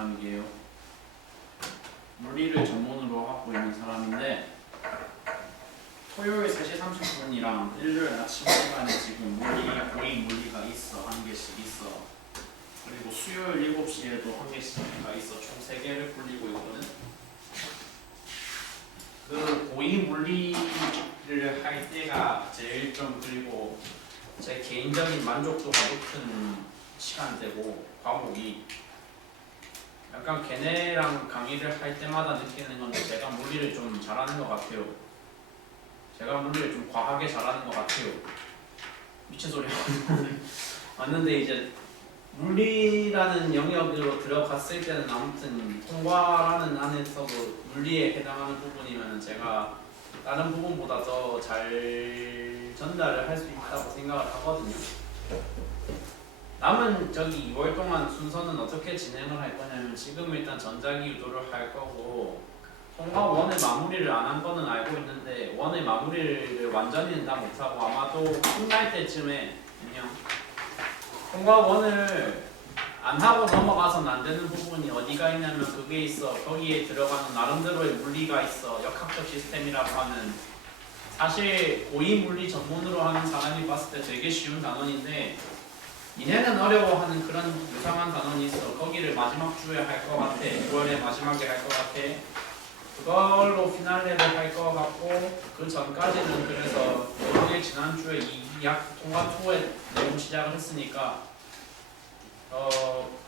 사람이에요. 물리를 전문으로 하고 있는 사람인데 토요일 3시 30분이랑 일요일 아침 시간에 지금 고인 물리가 있어. 한 개씩 있어. 그리고 수요일 7시에도 한 개씩가 있어. 총 3개를 굴리고 있거든. 그 고인 물리를 할 때가 제일 좀 그리고 제 개인적인 만족도가 높은 시간대고 과목이 약간 걔네랑 강의를 할 때마다 느끼는 건데 제가 물리를 좀 잘하는 것 같아요. 제가 물리를 좀 과하게 잘하는 것 같아요. 미친 소리 맞는데 이제 물리라는 영역으로 들어갔을 때는 아무튼 통과라는 안에서도 물리에 해당하는 부분이면 제가 다른 부분보다 더 잘 전달을 할 수 있다고 생각을 하거든요. 남은 저기 2월 동안 순서는 어떻게 진행을 할 거냐면 지금 일단 전자기 유도를 할 거고 통과 1의 마무리를 안 한 거는 알고 있는데 1의 마무리를 완전히는 다 못하고 아마도 끝날 때쯤에 그냥 통과 1을 안 하고 넘어가서는 안 되는 부분이 어디가 있냐면 그게 있어. 거기에 들어가는 나름대로의 물리가 있어. 역학적 시스템이라고 하는 사실 고위 물리 전문으로 하는 사람이 봤을 때 되게 쉬운 단원인데 얘네는 어려워하는 그런 유상한 단원이 있어. 거기를 마지막 주에 할 것 같아. 6월에 마지막에 할 것 같아. 그걸로 피날레를 할 것 같고 그 전까지는 그래서 오늘 지난주에 이약 통과 2의 내용 시작을 했으니까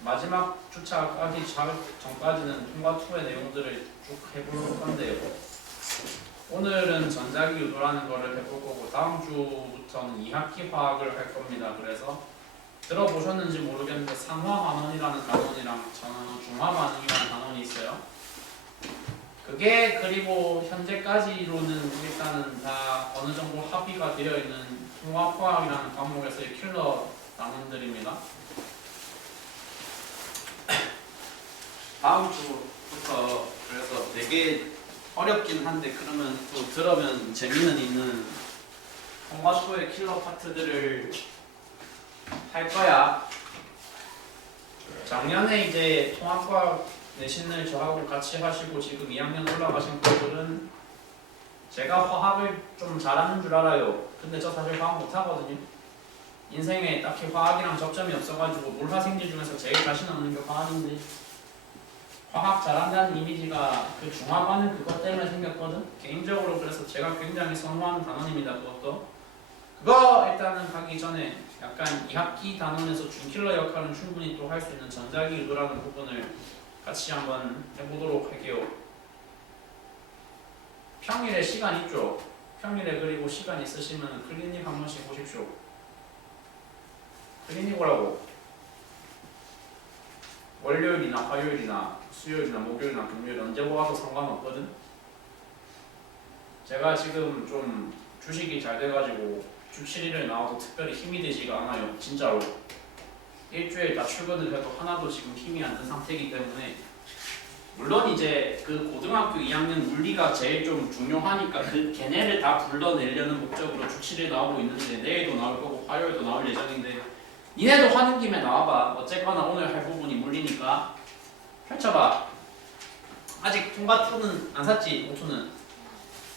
마지막 주차하기 전까지는 통과 2의 내용들을 쭉 해볼 건데요. 오늘은 전자기 유도라는 거를 해볼 거고 다음 주부터는 2학기 화학을 할 겁니다. 그래서 들어보셨는지 모르겠는데 산화반응이라는 단원이랑 중화반응이라는 단원이 있어요. 그게 그리고 현재까지로는 일단은 다 어느 정도 합의가 되어 있는 통합화학이라는 과목에서의 킬러 단원들입니다. 다음 주부터 그래서 되게 어렵긴 한데 그러면 또 들으면 재미는 있는 통과수의 킬러 파트들을 할 거야. 작년에 이제 통합과학 내신을 저하고 같이 하시고 지금 2학년 올라가신 분들은 제가 화학을 좀 잘하는 줄 알아요. 근데 저 사실 화학 못하거든요. 인생에 딱히 화학이랑 접점이 없어가지고 물화생지 중에서 제일 자신 없는 게 화학인데 화학 잘한다는 이미지가 그 중화반응 그것 때문에 생겼거든. 개인적으로 그래서 제가 굉장히 선호하는 단원입니다. 그거 일단은 가기 전에 약간 2학기 단원에서 준킬러 역할은 충분히 또 할 수 있는 전자기 유도라는 부분을 같이 한번 해보도록 할게요. 평일에 시간 있죠? 평일에 그리고 시간 있으시면 클리닉 한 번씩 보십시오. 클리닉 오라고. 월요일이나 화요일이나 수요일이나 목요일이나 금요일 언제 와도 상관없거든. 제가 지금 좀 주식이 잘 돼가지고 주 7일을 나와도 특별히 힘이 되지가 않아요. 진짜로. 일주일 다 출근을 해도 하나도 지금 힘이 안 든 상태이기 때문에 물론 이제 그 고등학교 2학년 물리가 제일 좀 중요하니까 그 걔네를 다 불러내려는 목적으로 주 7일 나오고 있는데 내일도 나올 거고 화요일도 나올 예정인데 니네도 하는 김에 나와봐. 어쨌거나 오늘 할 부분이 물리니까 펼쳐봐. 아직 통과 2는 안 샀지? 5투는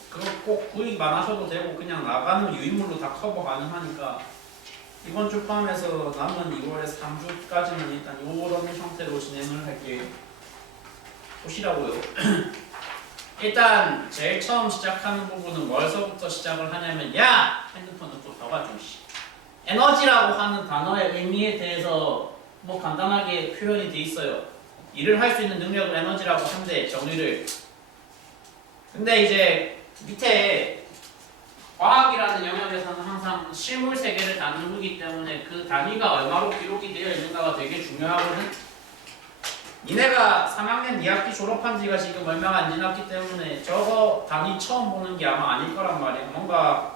그거 꼭 구입 안 하셔도 되고 그냥 나가는 유인물로 다 커버 가능하니까 이번 주 포함해서 남은 2월에 3주까지는 일단 이런 형태로 진행을 할게요. 보시라고요. 일단 제일 처음 시작하는 부분은 뭘서부터 시작을 하냐면 야! 핸드폰 놓고 더 봐 좀 씨. 에너지라고 하는 단어의 의미에 대해서 뭐 간단하게 표현이 돼 있어요. 일을 할 수 있는 능력을 에너지라고 한대, 정의를. 근데 이제 밑에 과학이라는 영역에서는 항상 실물 세계를 다루기 때문에 그 단위가 얼마로 기록이 되어 있는가가 되게 중요하거든. 니네가 3학년 2학기 졸업한 지가 지금 얼마가 안 지났기 때문에 저거 단위 처음 보는 게 아마 아닐 거란 말이야. 뭔가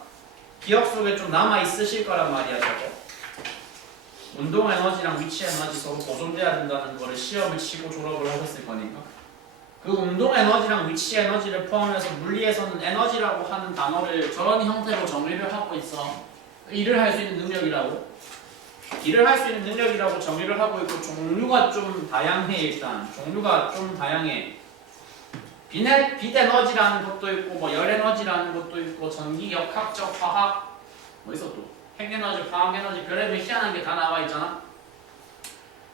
기억 속에 좀 남아 있으실 거란 말이야. 저거 운동 에너지랑 위치 에너지 서로 보존돼야 된다는 거를 시험을 치고 졸업을 하셨을 거니까 그 운동 에너지랑 위치 에너지를 포함해서 물리에서는 에너지라고 하는 단어를 저런 형태로 정의를 하고 있어. 일을 할 수 있는 능력이라고. 일을 할 수 있는 능력이라고 정의를 하고 있고 종류가 좀 다양해. 일단 종류가 좀 다양해. 빛에너지라는 것도 있고 뭐 열에너지라는 것도 있고 전기, 역학적, 화학 뭐 있어 또 핵에너지, 화학에너지 별의별 희한한 게 다 나와 있잖아.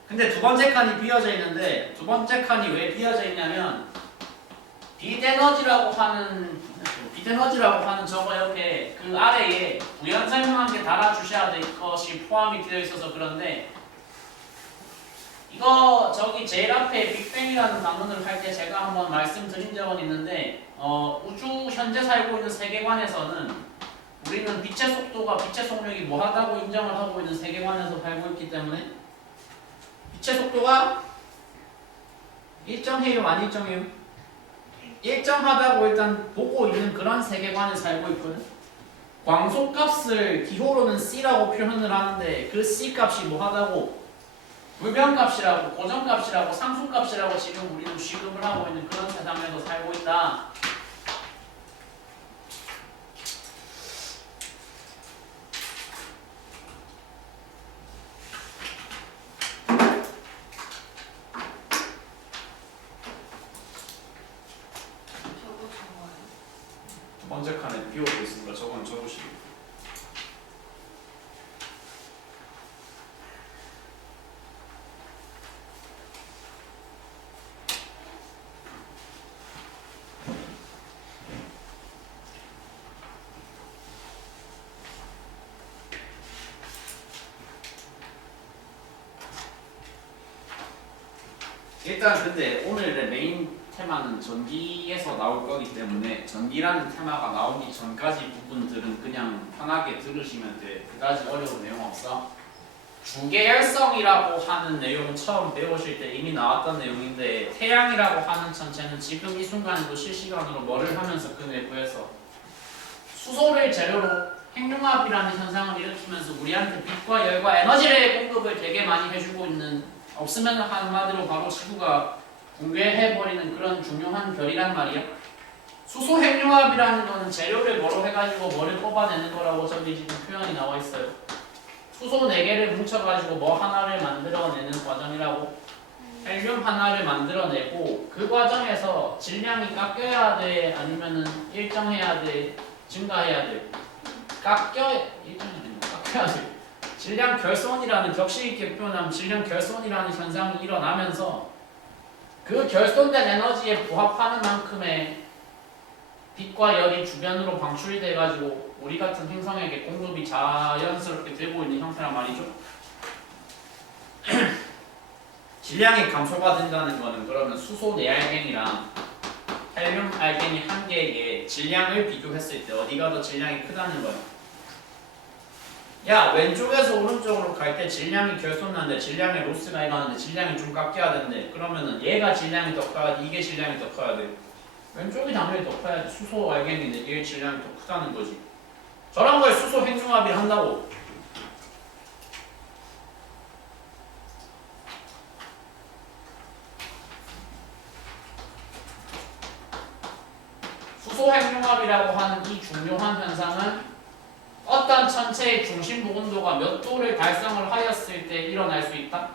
근데 두 번째 칸이 비어져 있는데 두 번째 칸이 왜 비어져 있냐면 빛에너지라고 하는 저거 옆에 그 아래에 부연 설명한 게 달아주셔야 될 것이 포함이 되어 있어서 그런데 이거 저기 제일 앞에 빅뱅이라는 단문을 할 때 제가 한번 말씀드린 적은 있는데 우주 현재 살고 있는 세계관에서는 우리는 빛의 속도가 빛의 속력이 뭐하다고 인정을 하고 있는 세계관에서 살고 있기 때문에 빛의 속도가 일정해요? 안 일정해요? 일정하다고 일단 보고 있는 그런 세계관에 살고 있거든. 광속값을 기호로는 C라고 표현을 하는데 그 C 값이 뭐하다고 불변값이라고 고정값이라고 상수값이라고 지금 우리는 취급을 하고 있는 그런 세상에서 살고 있다. 두 번째 칸에 비워져 있습니다. 저건 적으시고. 일단 근데 오늘의 메인 테마는 전기에서 나올 거기 때문에 전기라는 테마가 나오기 전까지 부분들은 그냥 편하게 들으시면 돼. 그다지 어려운 내용 없어. 주계열성이라고 하는 내용 처음 배우실 때 이미 나왔던 내용인데 태양이라고 하는 천체는 지금 이 순간에도 실시간으로 뭐를 하면서 그 내부에서 수소를 재료로 핵융합이라는 현상을 일으키면서 우리한테 빛과 열과 에너지를 공급을 되게 많이 해주고 있는 없으면 한마디로 바로 지구가 붕괴해버리는 그런 중요한 별이란 말이야. 수소 핵융합이라는 거는 재료를 뭐로 해가지고 뭐를 뽑아내는 거라고 저기 지금 표현이 나와 있어요. 수소 4개를 뭉쳐가지고 뭐 하나를 만들어내는 과정이라고. 헬륨 하나를 만들어내고 그 과정에서 질량이 깎여야 돼? 아니면은 일정해야 돼? 증가해야 돼? 일정해야 돼? 깎여야 돼? 질량 결손이라는 격식 있게 표현하면 질량 결손이라는 현상이 일어나면서 그 결손된 에너지에 부합하는 만큼의 빛과 열이 주변으로 방출이 돼가지고 우리 같은 행성에게 공급이 자연스럽게 되고 있는 형태란 말이죠. 질량이 감소가 된다는 거는 그러면 수소 4알갱이랑 헬륨 알갱이 1개의 질량을 비교했을 때 어디가 더 질량이 크다는 거야. 야, 왼쪽에서 오른쪽으로 갈 때 질량이 결손나는데 질량에 로스가 일어나는데 질량이 좀 깎여야 되는데 그러면은 얘가 질량이 더 커야 돼? 이게 질량이 더 커야 돼? 왼쪽이 당연히 더 커야지. 수소 알갱인데 얘의 질량이 더 크다는 거지. 저런 걸 수소 핵융합을 한다고. 수소 핵융합이라고 하는 이 중요한 현상은 어떤 천체의 중심부 온도가 몇 도를 달성을 하였을 때 일어날 수 있다?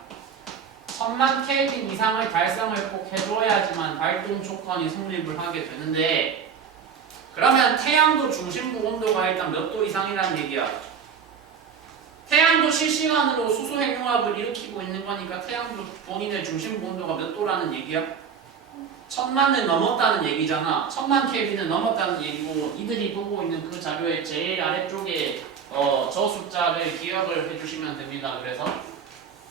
1000만 켈빈 이상을 달성을 꼭 해줘야지만 발동 조건이 성립을 하게 되는데 그러면 태양도 중심부 온도가 일단 몇 도 이상이라는 얘기야. 태양도 실시간으로 수소 핵융합을 일으키고 있는 거니까 태양도 본인의 중심부 온도가 몇 도라는 얘기야? 1000만을 넘었다는 얘기잖아. 1000만 켈빈을 넘었다는 얘기고 이들이 보고 있는 그 자료의 제일 아래쪽에 저 숫자를 기억을 해주시면 됩니다. 그래서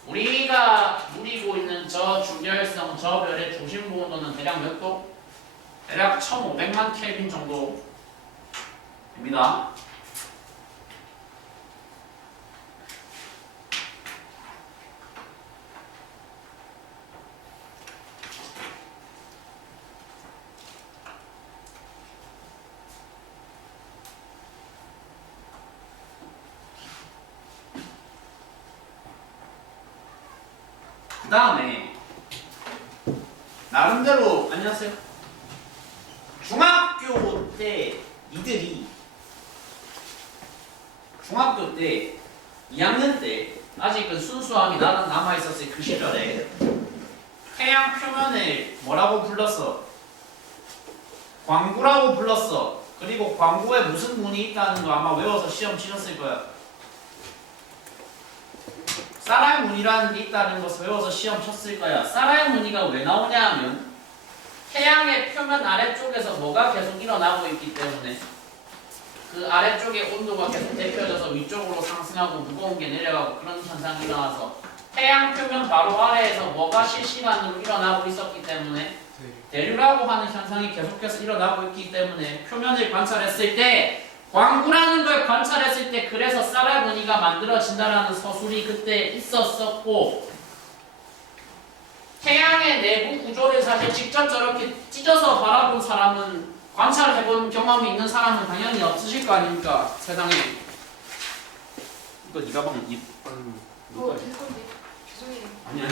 우리가 누리고 있는 저 주결성, 저 별의 중심부 온도는 대략 몇 도? 대략 1500만 켈빈 정도 됩니다. 그 다음에 나름대로 안녕하세요. 중학교 때 이들이 중학교 때 2학년 때 아직 그 순수함이 남아 있었을 그 시절에 태양 표면을 뭐라고 불렀어? 광구라고 불렀어. 그리고 광구에 무슨 문이 있다는 거 아마 외워서 시험 치셨을 거야. 사라의 무늬라는 게 있다는 것을 외워서 시험 쳤을 거야. 사라의 무늬가 왜 나오냐 하면 태양의 표면 아래쪽에서 뭐가 계속 일어나고 있기 때문에 그 아래쪽의 온도가 계속 데펴져서 위쪽으로 상승하고 무거운 게 내려가고 그런 현상이 일어나서 태양 표면 바로 아래에서 뭐가 실시간으로 일어나고 있었기 때문에 대류라고 하는 현상이 계속해서 일어나고 있기 때문에 표면을 관찰했을 때 광구라는 걸 관찰했을 때 그래서 사라의 무늬가 만들어진다라는 서술이 그때 있었었고 태양의 내부 구조를 사실 직접 저렇게 찢어서 바라본 사람은 관찰해본 경험이 있는 사람은 당연히 없으실 거 아닙니까? 세상에. 이거 네가 방금 될 건데. 죄송해요. 아니야.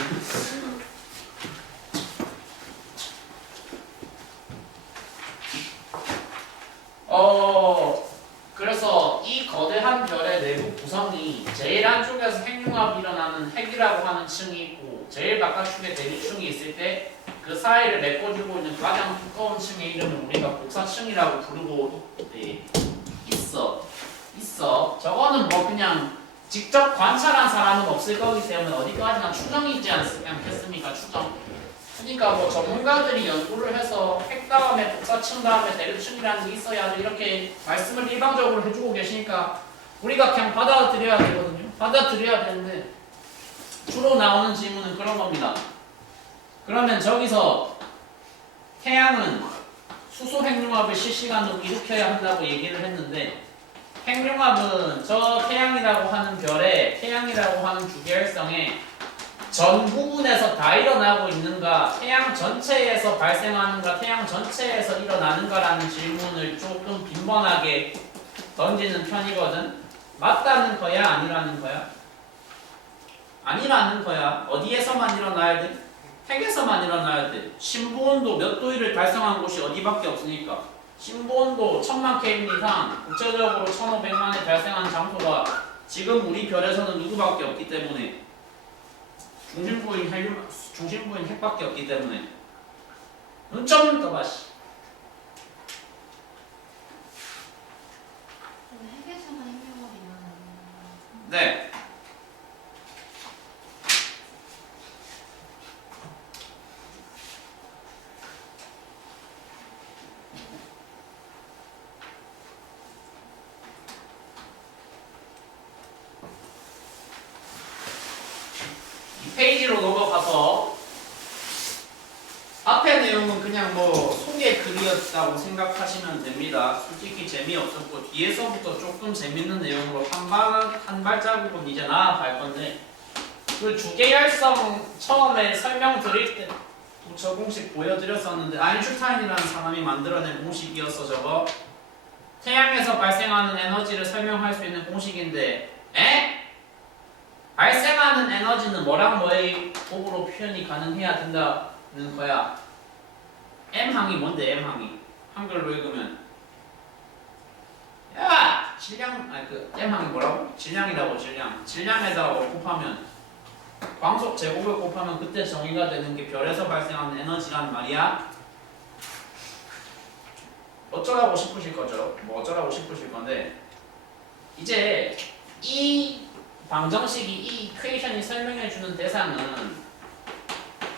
그래서 이 거대한 별의 내부 구성이 제일 안쪽에서 핵융합이 일어나는 핵이라고 하는 층이 있고 제일 바깥쪽에 대류층이 있을 때 그 사이를 메꿔주고 있는 가장 두꺼운 층의 이름을 우리가 복사층이라고 부르고 있어. 저거는 뭐 그냥 직접 관찰한 사람은 없을 거기 때문에 어디까지나 추정이지 않겠습니까? 추정. 그러니까 뭐 전문가들이 연구를 해서 핵 다음에 복사층 다음에 대류층이라는 게 있어야지 이렇게 말씀을 일방적으로 해주고 계시니까 우리가 그냥 받아들여야 되거든요. 받아들여야 되는데 주로 나오는 질문은 그런 겁니다. 그러면 저기서 태양은 수소 핵융합을 실시간으로 일으켜야 한다고 얘기를 했는데 핵융합은 저 태양이라고 하는 별에 태양이라고 하는 주계열성에 전 부분에서 다 일어나고 있는가 태양 전체에서 발생하는가 태양 전체에서 일어나는가라는 질문을 조금 빈번하게 던지는 편이거든. 맞다는 거야 아니라는 거야? 아니라는 거야. 어디에서만 일어나야 돼? 핵에서만 일어나야 돼. 심부온도 몇 도일을 달성한 곳이 어디밖에 없으니까. 심부온도 1000만 켈빈 이상 국제적으로 1500만에 달성한 장소가 지금 우리 별에서는 누구밖에 없기 때문에 중심부인 핵밖에 없기 때문에 눈점 떠봐 씨. 핵에서만 핵융합이 일어나는. 네. 페이지로 넘어가서 앞의 내용은 그냥 뭐 소개 글이었다고 생각하시면 됩니다. 솔직히 재미없었고 뒤에서부터 조금 재밌는 내용으로 한 발자국은 이제 나아갈 건데 그 주계열성 처음에 설명드릴 때 저 공식 보여드렸었는데 아인슈타인이라는 사람이 만들어낸 공식이었어. 저거 태양에서 발생하는 에너지를 설명할 수 있는 공식인데 발생하는 에너지는 뭐랑 뭐의 곱으로 표현이 가능해야 된다는 거야. M항이 뭔데? M항이 한글로 읽으면 야! 질량 M항이 뭐라고? 질량이라고. 질량에다가 뭐 곱하면 광속 제곱을 곱하면 그때 정의가 되는 게 별에서 발생하는 에너지란 말이야. 어쩌라고 싶으실 거죠? 뭐 어쩌라고 싶으실 건데 이제 이 방정식이 이 이퀘이션이 설명해주는 대상은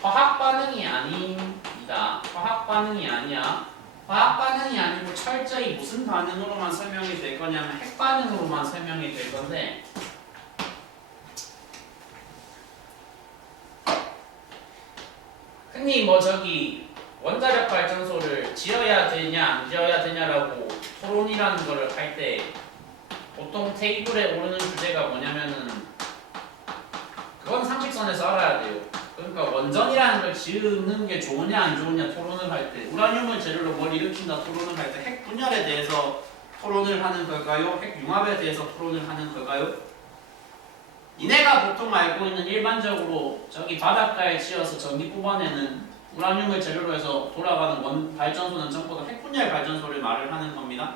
화학 반응이 아닙니다. 화학 반응이 아니야. 화학 반응이 아니고 철저히 무슨 반응으로만 설명이 될 거냐면 핵 반응으로만 설명이 될 건데 흔히 뭐 저기 원자력 발전소를 지어야 되냐 안 지어야 되냐라고 토론이라는 거를 할 때 보통 테이블에 오르는 주제가 뭐냐면은 그건 상식선에서 알아야 돼요. 그러니까 원전이라는 걸 지으는 게 좋으냐 안 좋으냐 토론을 할 때 우라늄을 재료로 뭘 일으킨다 토론을 할 때 핵 분열에 대해서 토론을 하는 걸까요? 핵 융합에 대해서 토론을 하는 걸까요? 니네가 보통 알고 있는 일반적으로 저기 바닷가에 지어서 전기 뽑아내는 우라늄을 재료로 해서 돌아가는 원 발전소는 전부 다 핵분열 발전소를 말을 하는 겁니다.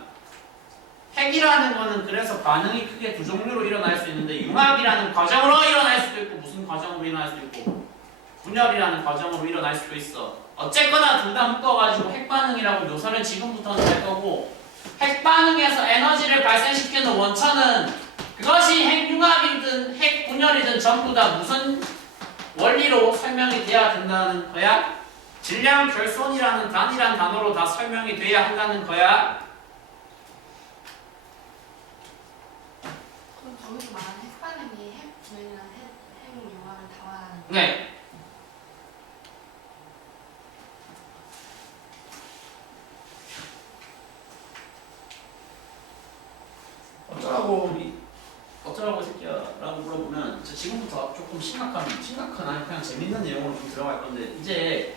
핵이라는 거는 그래서 반응이 크게 두 종류로 일어날 수 있는데 융합이라는 과정으로 일어날 수도 있고 무슨 과정으로 일어날 수도 있고 분열이라는 과정으로 일어날 수도 있어. 어쨌거나 둘 다 묶어가지고 핵반응이라고 묘사를 지금부터는 할 거고 핵반응에서 에너지를 발생시키는 원천은 그것이 핵융합이든 핵분열이든 전부 다 무슨 원리로 설명이 돼야 된다는 거야? 질량 결손이라는 단이란 단어로 다 설명이 돼야 한다는 거야? 그럼 저기서 말하는 핵반응이 핵분열이랑 핵융합을 다 말하는 네. 어쩌라고 이 새끼야 라고 물어보면 지금부터 조금 심각한 아니 그냥 재밌는 내용으로 좀 들어갈 건데 이제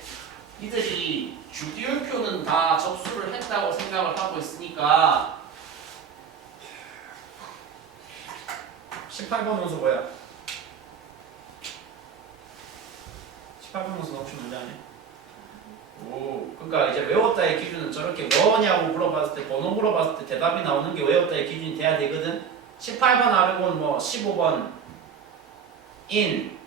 이들이 주기율표는 다 접수를 했다고 생각을 하고 있으니까 18번 원소 뭐야? 18번 원소 혹시 뭔지 아니? 오, 그러니까 이제 외웠다의 기준은 저렇게 뭐냐고 물어봤을 때 번호 물어봤을 때 대답이 나오는 게 외웠다의 기준이 돼야 되거든. 18번 아르곤 뭐 15번 인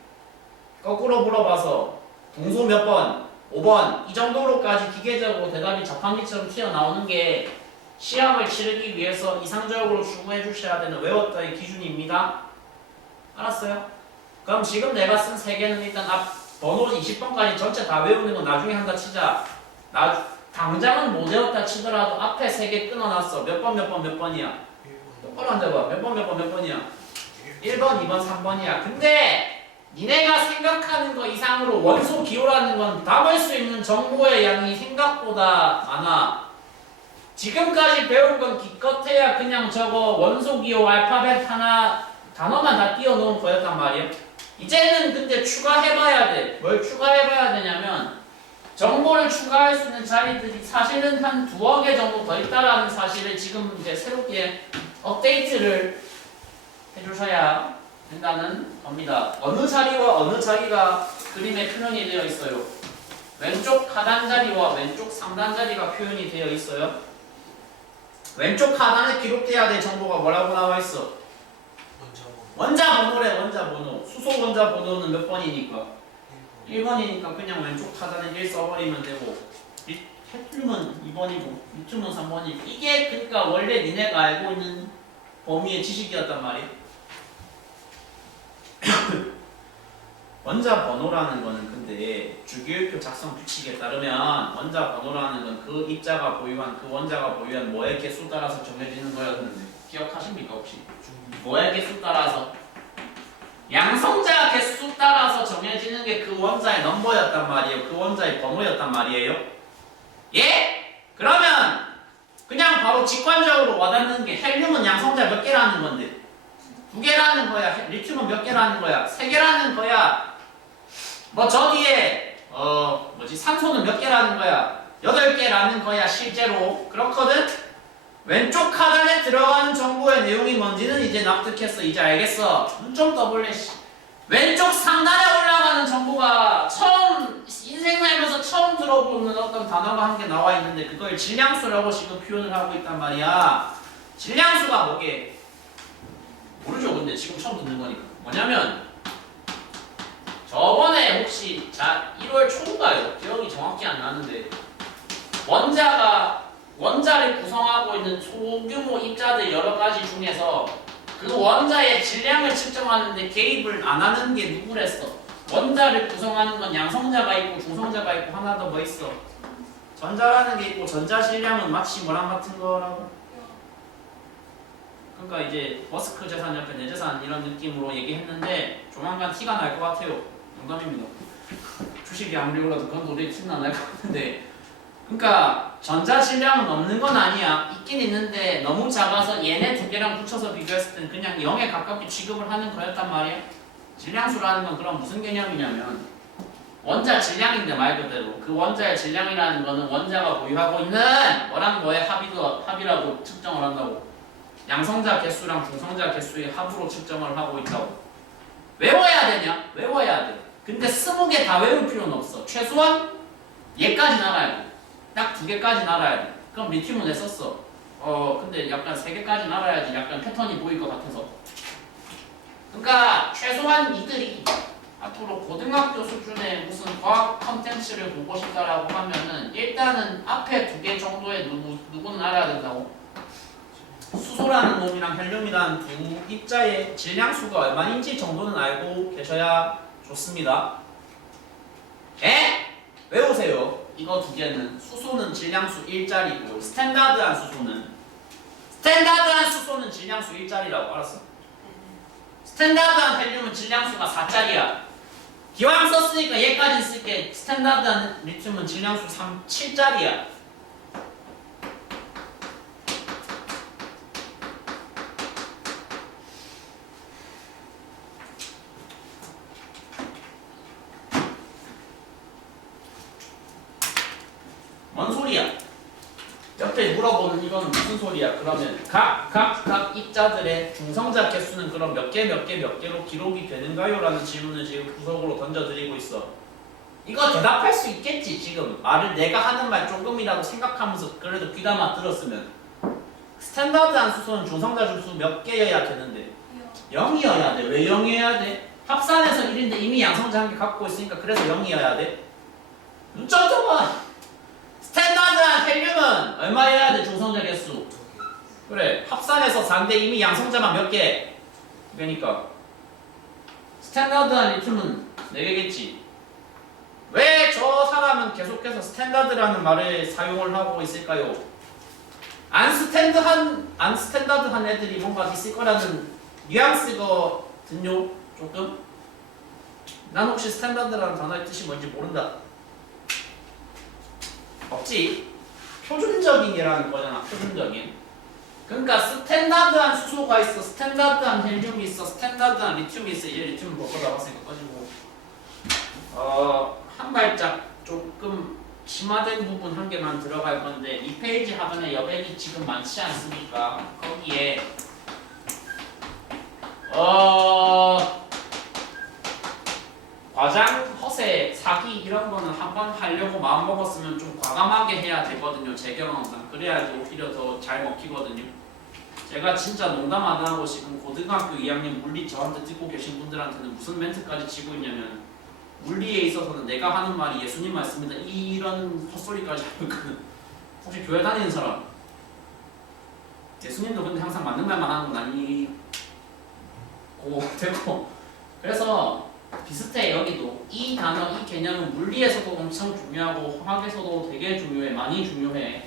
거꾸로 물어봐서 동소 몇 번 5번 이 정도로까지 기계적으로 대답이 자판기처럼 튀어나오는 게 시험을 치르기 위해서 이상적으로 추구해 주셔야 되는 외웠다의 기준입니다. 알았어요? 그럼 지금 내가 쓴 세 개는 일단 앞 번호 20번까지 전체 다 외우는 건 나중에 한다 치자. 당장은 못 외웠다 치더라도 앞에 세 개 끊어놨어. 몇 번이야? 똑바로 앉아봐. 몇 번이야? 1번, 2번, 3번이야. 근데 니네가 생각하는 거 이상으로 원소 기호라는 건 담을 수 있는 정보의 양이 생각보다 많아. 지금까지 배운 건 기껏해야 그냥 저거 원소 기호 알파벳 하나 단어만 다 띄워놓은 거였단 말이야. 이제는 근데 추가해봐야 돼. 뭘 추가해봐야 되냐면 정보를 추가할 수 있는 자리들이 사실은 한 2억 개 정도 더 있다라는 사실을 지금 이제 새롭게 업데이트를 해주셔야 된다는 겁니다. 어느 자리와 어느 자리가 그림에 표현이 되어 있어요. 왼쪽 하단 자리와 왼쪽 상단 자리가 표현이 되어 있어요. 왼쪽 하단에 기록돼야 될 정보가 뭐라고 나와 있어? 원자 번호래. 원자 번호. 수소 원자 번호는 몇 번이니까? 1번이니까 그냥 왼쪽 하단에 1 써버리면 되고 헤듐은 2번이고 리튬은 3번이고 이게 그러니까 원래 니네가 알고 있는 범위의 지식이었단 말이야. 원자 번호라는 거는 근데 주기율표 작성 규칙에 따르면 원자 번호라는 건 그 입자가 보유한 그 원자가 보유한 뭐의 개수 따라서 정해지는 거였는데 기억하십니까 혹시? 뭐의 개수 따라서? 양성자 개수 따라서 정해지는 게 그 원자의 넘버였단 말이에요. 그 원자의 번호였단 말이에요. 예? 그러면 그냥 바로 직관적으로 와닿는 게 헬륨은 양성자 몇 개라는 건데 2개라는 거야. 리튬은 몇 개라는 거야. 3개라는 거야. 뭐 저 뒤에 산소는 몇 개라는 거야. 8개라는 거야 실제로. 그렇거든? 왼쪽 하단에 들어가는 정보의 내용이 뭔지는 이제 납득했어. 이제 알겠어. 눈 좀 떠볼래. 왼쪽 상단에 올라가는 정보가 인생 살면서 처음 들어보는 어떤 단어가 한 개 나와 있는데 그걸 질량수라고 지금 표현을 하고 있단 말이야. 질량수가 뭐게? 모르죠. 근데 지금 처음 듣는 거니까. 뭐냐면 저번에 혹시 1월 초인가요? 기억이 정확히 안 나는데 원자를 구성하고 있는 소규모 입자들 여러 가지 중에서 그 원자의 질량을 측정하는데 개입을 안 하는 게 누구랬어? 원자를 구성하는 건 양성자가 있고 중성자가 있고 하나 더 뭐 있어? 전자라는 게 있고 전자 질량은 마치 뭐랑 같은 거라고? 그러니까 이제 머스크 재산 옆에 내 재산 이런 느낌으로 얘기했는데 조만간 티가 날 것 같아요. 농담입니다. 주식이 아무리 올라도 그건 도저히 티는 안 날 것 같은데 그러니까 전자 질량은 없는 건 아니야. 있긴 있는데 너무 작아서 얘네 2개랑 붙여서 비교했을 때는 그냥 0에 가깝게 취급을 하는 거였단 말이야. 질량수라는 건 그럼 무슨 개념이냐면 원자 질량인데 말 그대로 그 원자의 질량이라는 거는 원자가 보유하고 있는 뭐랑 뭐의 합이라고 측정을 한다고. 양성자 개수랑 중성자 개수의 합으로 측정을 하고 있다고. 외워야 되냐? 외워야 돼. 근데 20개 다 외울 필요는 없어. 최소한 얘까지는 알아야 돼. 딱 2개까지는 알아야 돼. 그럼 리튬은 왜 썼어? 근데 약간 3개까지는 알아야지 약간 패턴이 보일 것 같아서. 그러니까 최소한 이들이 앞으로 고등학교 수준의 무슨 과학 컨텐츠를 보고 싶다라고 하면은 일단은 앞에 2개 정도의 누구는 알아야 된다고. 수소라는 놈이랑 헬륨이라는 두 입자의 질량수가 얼마인지 정도는 알고 계셔야 좋습니다. 에? 외우세요. 이거 2개는 수소는 질량수 1짜리고요. 스탠다드한 수소는 질량수 1짜리라고 알았어? 스탠다드한 헬륨은 질량수가 4짜리야. 기왕 썼으니까 얘까지 쓸게. 스탠다드한 리튬은 질량수 7짜리야. 뭔 소리야? 옆에 물어보는 이거는 무슨 소리야? 그러면 각 입자들의 중성자 개수는 그럼 몇 개로 기록이 되는가요? 라는 질문을 지금 구석으로 던져드리고 있어. 이거 대답할 수 있겠지. 지금 말을 내가 하는 말 조금이라도 생각하면서 그래도 귀담아 들었으면. 스탠다드한 수소는 중성자 수 몇 개여야 되는데 0이어야 돼. 왜 0이어야 돼? 합산해서 1인데 이미 양성자 한 개 갖고 있으니까 그래서 0이어야 돼. 눈점 봐. 스탠다드한 헬륨은 얼마여야 돼? 중성자 개수. 그래. 합산해서 4인데 이미 양성자만 몇 개? 그러니까 스탠다드한 리튬은 4개겠지. 왜 저 사람은 계속해서 스탠다드라는 말을 사용을 하고 있을까요? 안 스탠다드한 애들이 뭔가 있을 거라는 뉘앙스거든요. 조금. 난 혹시 스탠다드라는 단어의 뜻이 뭔지 모른다. 없지. 표준적인이라는 거잖아. 표준적인. 그러니까 스탠다드한 수소가 있어. 스탠다드한 헬륨이 있어. 스탠다드한 리튬이 있어. 이제 리튬은 볼 거다 봤으니까 꺼지고. 한 발짝 조금 심화된 부분 한 개만 들어갈 건데 2페이지 하단에 여백이 지금 많지 않습니까? 거기에 과장, 허세, 사기 이런 거는 한번 하려고 마음 먹었으면 좀 과감하게 해야 되거든요. 제 경험상. 그래야지 오히려 더 잘 먹히거든요. 제가 진짜 농담 안 하고 지금 고등학교 2학년 물리 저한테 듣고 계신 분들한테는 무슨 멘트까지 치고 있냐면 물리에 있어서는 내가 하는 말이 예수님 말씀이다 이런 헛소리까지 하고 있거든. 혹시 교회 다니는 사람? 예수님도 근데 항상 맞는 말만 하는 건 아니고 되고 그래서 비슷해. 여기도 이 단어, 이 개념은 물리에서도 엄청 중요하고 화학에서도 되게 중요해. 많이 중요해.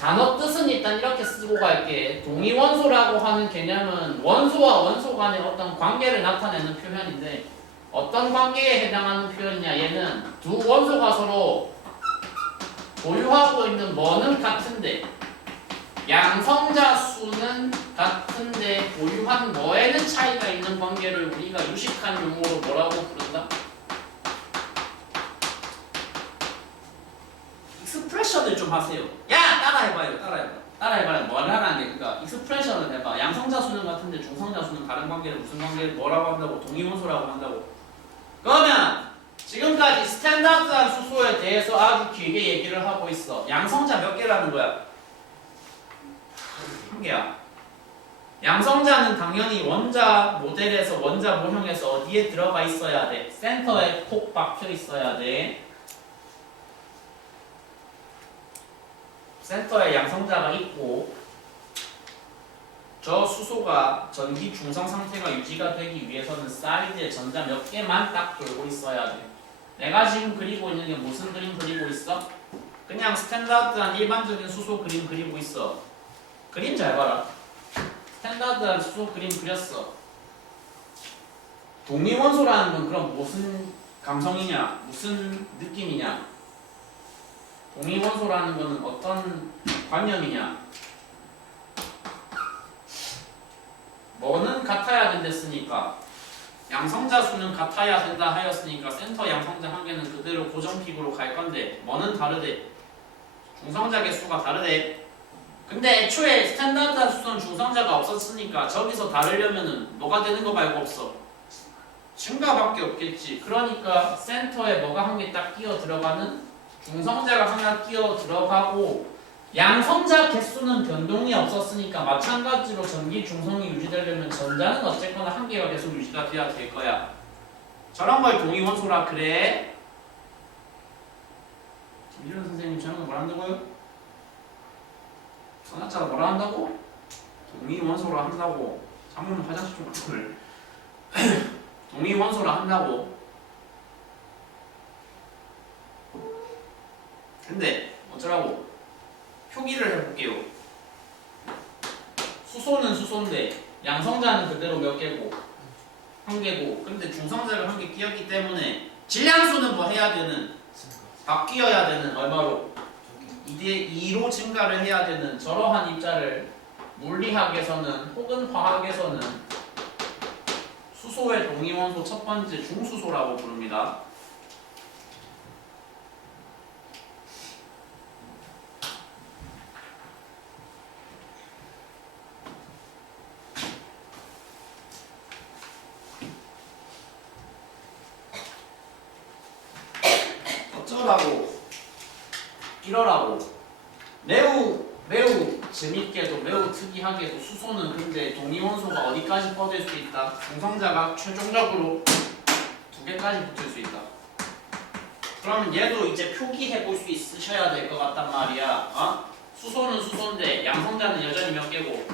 단어 뜻은 일단 이렇게 쓰고 갈게. 동위원소라고 하는 개념은 원소와 원소 간의 어떤 관계를 나타내는 표현인데 어떤 관계에 해당하는 표현이냐. 얘는 두 원소가 서로 보유하고 있는 뭐는 같은데 양성자 수는 같은데 보유한 뭐에는 차이가 있는 관계를 우리가 유식한 용어로 뭐라고 부른다? 익스프레션을 좀 하세요. 야! 따라해봐요. 뭘 하라는 게 그러니까 익스프레션을 해봐. 양성자 수는 같은데 중성자 수는 다른 관계를 무슨 관계를 뭐라고 한다고? 동위원소라고 한다고. 그러면 지금까지 스탠다드한 수소에 대해서 아주 길게 얘기를 하고 있어. 양성자 몇 개라는 거야? 1개야. 양성자는 당연히 원자 모델에서 원자 모형에서 어디에 들어가 있어야 돼? 센터에 콕 박혀 있어야 돼. 센터에 양성자가 있고 저 수소가 전기 중성 상태가 유지가 되기 위해서는 사이드에 전자 몇 개만 딱 돌고 있어야 돼. 내가 지금 그리고 있는 게 무슨 그림 그리고 있어? 그냥 스탠다드한 일반적인 수소 그림 그리고 있어. 그림 잘 봐라. 스탠다드한 수소 그림 그렸어. 동위원소라는 건 그럼 무슨 감성이냐? 무슨 느낌이냐? 동위원소라는 거는 어떤 관념이냐? 뭐는 같아야 된댔으니까 양성자 수는 같아야 된다 하였으니까 센터 양성자 한 개는 그대로 고정픽으로 갈 건데 뭐는 다르대? 중성자 개수가 다르대. 근데 애초에 스탠다드한 수소는 중성자가 없었으니까 저기서 다르려면은 뭐가 되는 거 말고 없어. 증가밖에 없겠지. 그러니까 센터에 뭐가 한 개 딱 끼어 들어가는 중성자가 하나 끼어 들어가고 양성자 개수는 변동이 없었으니까 마찬가지로 전기 중성이 유지되려면 전자는 어쨌거나 한 개가 계속 유지가 돼야 될 거야. 저런 걸 동위원소라 그래. 김지현 선생님 저런 거 뭐라 한다고요? 써놨잖아. 뭐라 한다고? 동위원소라 한다고. 장모는 화장실 좀 갔다 올. 동위원소라 한다고. 근데 어쩌라고? 표기를 해볼게요. 수소는 수소인데 양성자는 그대로 몇 개고? 한 개고. 근데 중성자를 한 개 끼었기 때문에 질량수는 뭐 해야 되는? 바뀌어야 되는 얼마로? 2로 증가를 해야 되는 저러한 입자를 물리학에서는 혹은 화학에서는 수소의 동위원소 첫 번째 중수소라고 부릅니다. 어쩌라고? 이러라고. 매우 재밌게도 매우 특이하게도 수소는 근데 동위원소가 어디까지 뻗을 수 있다? 중성자가 최종적으로 2개까지 붙을 수 있다. 그러면 얘도 이제 표기해 볼 수 있으셔야 될 것 같단 말이야. 어? 수소는 수소인데 양성자는 여전히 몇 개고?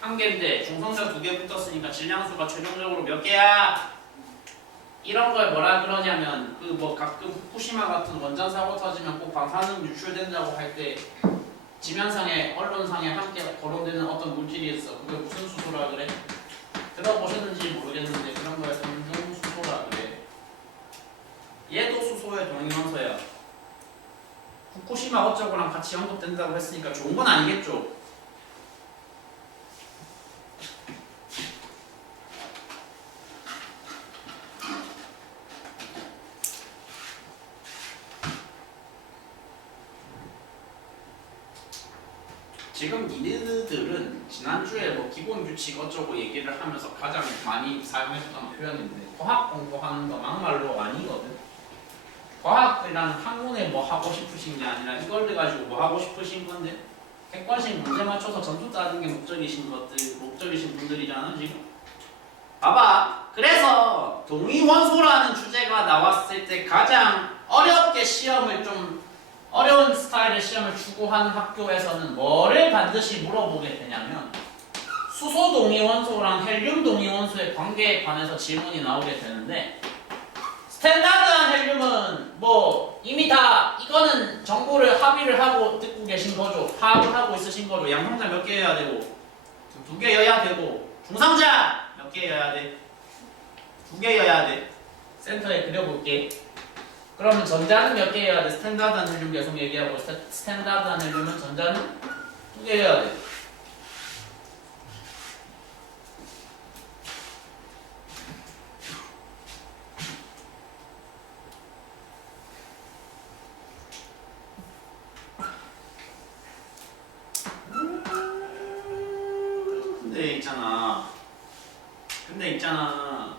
한 개인데 중성자 2개 붙었으니까 질량수가 최종적으로 몇 개야? 이런 걸 뭐라 그러냐면 그 뭐 가끔 후쿠시마 같은 원전 사고 터지면 꼭 방사능 유출된다고 할 때 지면상에 언론상에 함께 거론되는 어떤 물질이 있어. 그게 무슨 수소라 그래? 들어보셨는지 모르겠는데 그런 걸 삼중수소라 그래. 얘도 수소의 동위원소야. 후쿠시마 어쩌고랑 같이 언급된다고 했으니까 좋은 건 아니겠죠? 지금 니네들은 지난주에 뭐 기본 규칙 어쩌고 얘기를 하면서 가장 많이 사용했던 표현인데 과학 공부하는 거 막말로 아니거든. 과학이라는 학문에 뭐 하고 싶으신 게 아니라 이걸 가지고 뭐 하고 싶으신 건데 객관식 문제 맞춰서 점수 따는 게 목적이신 분들이잖아 지금. 봐봐. 그래서 동위원소라는 주제가 나왔을 때 가장 어렵게 시험을 좀 어려운 스타일의 시험을 추구하는 학교에서는 뭐를 반드시 물어보게 되냐면 수소 동위원소랑 헬륨 동위원소의 관계에 관해서 질문이 나오게 되는데 스탠다드한 헬륨은 뭐 이미 다 이거는 정보를 합의를 하고 듣고 계신 거죠. 파악을 하고 있으신 거죠. 양성자 몇 개여야 되고 2개여야 되고 중성자 몇 개여야 돼? 2개여야 돼. 센터에 그려볼게. 그러면 전자는 몇 개여야 돼? 스탠다드한 헬륨 계속 얘기하고 스탠다드한 헬륨은 전자는 2개여야 돼. 근데 있잖아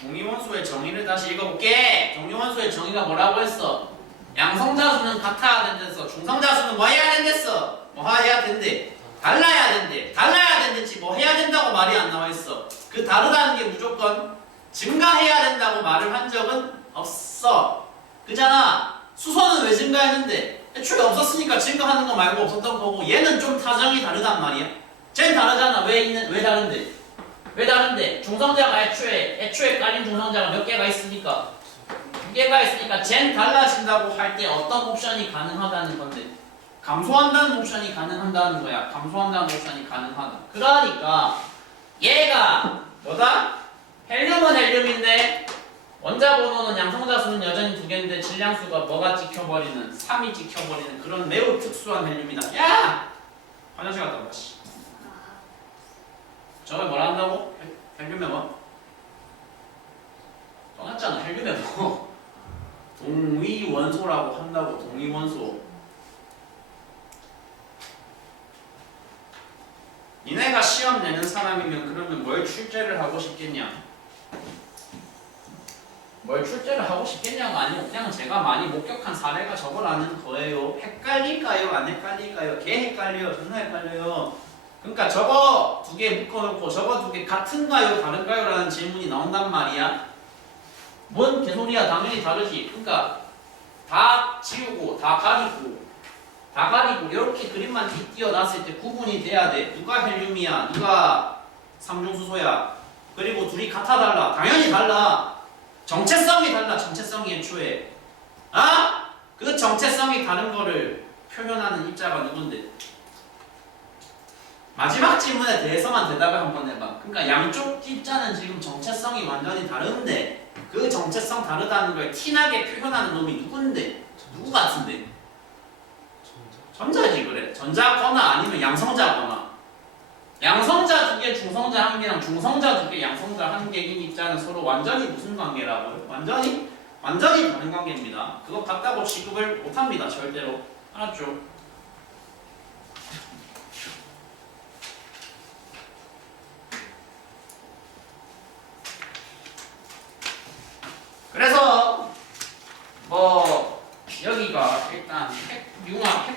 동위원소의 정의를 다시 읽어볼게. 동위원소의 정의가 뭐라고 했어? 양성자수는 같아야 된댔어. 중성자수는 뭐 해야 된댔어? 뭐 해야 된대? 달라야 된대. 달라야 된댔지 뭐 해야 된다고 말이 안 나와 있어. 그 다르다는 게 무조건 증가해야 된다고 말을 한 적은 없어. 그잖아. 수소는 왜 증가했는데? 애초에 없었으니까 증가하는 거 말고 없었던 거고 얘는 좀 타정이 다르단 말이야. 쟤는 다르잖아. 왜 다른데? 왜 다른데? 중성자가 애초에 깔린 중성자가 몇 개가 있으니까 2개가 있으니까 쟤는 달라진다고 할 때 어떤 옵션이 가능하다는 건데 감소한다는 옵션이 가능한다는 거야. 감소한다는 옵션이 가능하다. 그러니까 얘가 뭐다? 헬륨은 헬륨인데 원자 번호는 양성자 수는 여전히 2개인데 질량수가 뭐가 찍혀버리는 3이 찍혀버리는 그런 매우 특수한 헬륨이다. 야! 화장실 갔다 와. 저걸 뭐라 한다고? 헬륨의 뭐? 떠났잖아. 헬륨의 뭐? 동위원소라고 한다고. 동위원소. 니네가 시험 내는 사람이면 그러면 뭘 출제를 하고 싶겠냐? 뭘 출제를 하고 싶겠냐가 아니고 그냥 제가 많이 목격한 사례가 저거라는 거예요. 헷갈릴까요? 안 헷갈릴까요? 개 헷갈려요? 존나 헷갈려요. 그러니까 저거 두 개 묶어놓고 저거 두 개 같은가요? 다른가요? 라는 질문이 나온단 말이야. 뭔 개소리야? 당연히 다르지. 그러니까 다 지우고 다 가리고 이렇게 그림만 띄어놨을 때 구분이 돼야 돼. 누가 헬륨이야? 누가 삼중수소야? 그리고 둘이 같아 달라? 당연히 달라. 정체성이 달라. 정체성이 애초에 그 정체성이 다른 거를 표현하는 입자가 누군데? 마지막 질문에 대해서만 대답을 한번 해봐. 그러니까 양쪽 입자는 지금 정체성이 완전히 다른데 그 정체성 다르다는 걸 티나게 표현하는 놈이 누군데? 누구 같은데? 전자지. 그래. 전자거나 아니면 양성자거나. 양성자 두 개, 중성자 한 개랑 중성자 두 개, 양성자 한 개인 입자는 서로 완전히 무슨 관계라고요? 완전히 다른 관계입니다. 그거 같다고 취급을 못합니다. 절대로. 알았죠? 그래서 뭐 여기가 일단 핵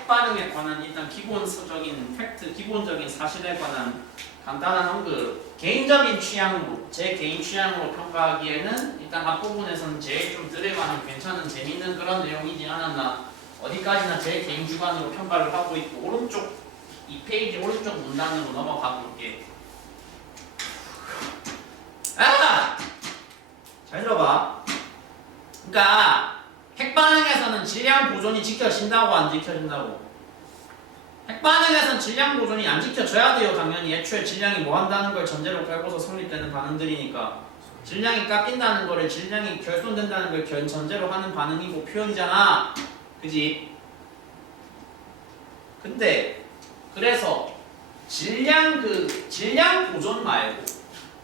반응에 관한 일단 기본적인 팩트, 기본적인 사실에 관한 간단한 언급. 개인적인 취향으로, 제 개인 취향으로 평가하기에는 일단 앞부분에서는 제일 좀 들을만한 괜찮은 재밌는 그런 내용이지 않았나. 어디까지나 제 개인 주관으로 평가를 하고 있고 오른쪽 2페이지 오른쪽 문단으로 넘어가 볼게. 잘 들어봐. 그러니까 핵반응에서는 질량 보존이 지켜진다고 안 지켜진다고? 핵반응에서는 질량 보존이 안 지켜져야 돼요. 당연히 애초에 질량이 뭐 한다는 걸 전제로 깔고서 성립되는 반응들이니까 질량이 깎인다는 거를 질량이 결손된다는 걸 전제로 하는 반응이고 표현이잖아. 그지? 근데 그래서 질량 보존 말고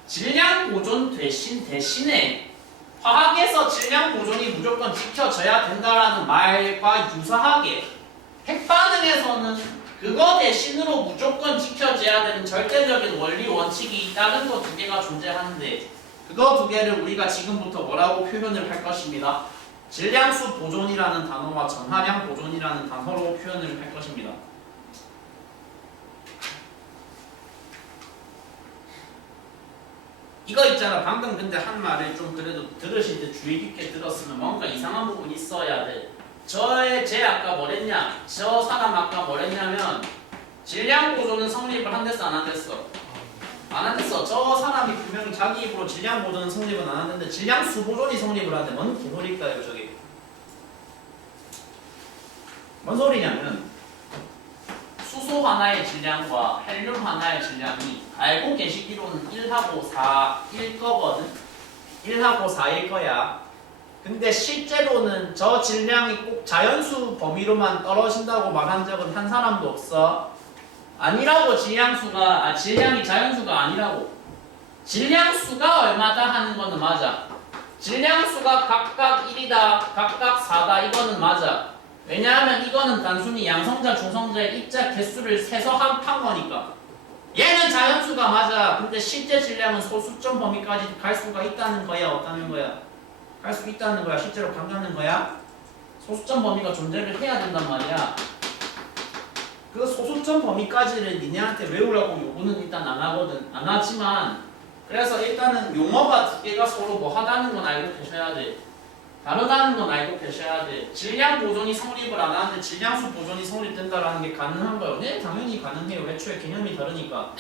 질량 보존 대신에 화학에서 질량 보존이 무조건 지켜져야 된다라는 말과 유사하게 핵반응에서는 그거 대신으로 무조건 지켜져야 되는 절대적인 원리 원칙이 있다는 거 두 개가 존재하는데 그거 두 개를 우리가 지금부터 뭐라고 표현을 할 것입니다. 질량수 보존이라는 단어와 전하량 보존이라는 단어로 표현을 할 것입니다. 이거 있잖아. 방금 근데 한 말을 좀 그래도 들으실 때 주의 깊게 들었으면 뭔가 이상한 부분이 있어야 돼. 쟤 아까 뭐랬냐? 저 사람 아까 뭐랬냐면 질량 보존은 성립을 한댔어 안 한댔어? 안 한댔어. 저 사람이 분명히 자기 입으로 질량 보존은 성립은 안 한댔는데 질량수 보존이 성립을 한대. 뭔 개소리일까요 저게? 뭔 소리냐면 수소 하나의 질량과 헬륨 하나의 질량이 알고 계시기로는 1하고 4일 거거든? 1하고 4일 거야. 근데 실제로는 저 질량이 꼭 자연수 범위로만 떨어진다고 말한 적은 한 사람도 없어. 아니라고. 질량이 자연수가 아니라고. 질량수가 얼마다 하는 거는 맞아. 질량수가 각각 1이다, 각각 4다 이거는 맞아. 왜냐하면 이거는 단순히 양성자, 중성자의 입자 개수를 세서 한 거니까. 얘는 자연수가 맞아. 근데 실제 질량은 소수점 범위까지 갈 수가 있다는 거야, 없다는 거야? 갈 수 있다는 거야, 실제로 간다는 거야? 소수점 범위가 존재를 해야 된단 말이야. 그 소수점 범위까지를 니네한테 외우라고 요구는 일단 안 하거든. 안 하지만 그래서 일단은 용어가 두 개가 서로 뭐 하다는 건 알고 계셔야 돼. 다르다는 건 알고 계셔야 돼. 질량 보존이 성립을 안 하는데 질량수 보존이 성립된다라는 게 가능한 거예요. 네, 당연히 가능해요. 애초에 개념이 다르니까.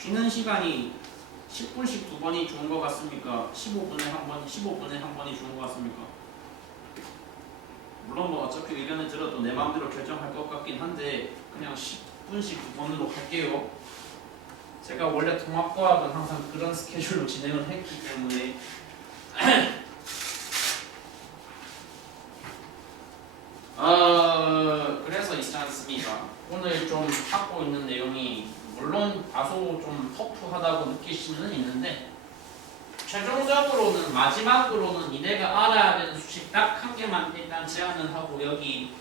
쉬는 시간이 10분씩 두 번이 좋은 것 같습니까? 15분에 한 번이 좋은 것 같습니까? 물론 뭐 어차피 의견을 들어도 내 마음대로 결정할 것 같긴 한데 그냥 10분씩 두 번으로 할게요. 제가 원래 통합과학은 항상 그런 스케줄로 진행을 했기 때문에 그래서 있지 않습니까? 오늘 좀 하고 있는 내용이 물론 다소 좀 터프하다고 느낄 수는 있는데 최종적으로는 마지막으로는 니네가 알아야 되는 수식 딱 한 개만 일단 제안을 하고 여기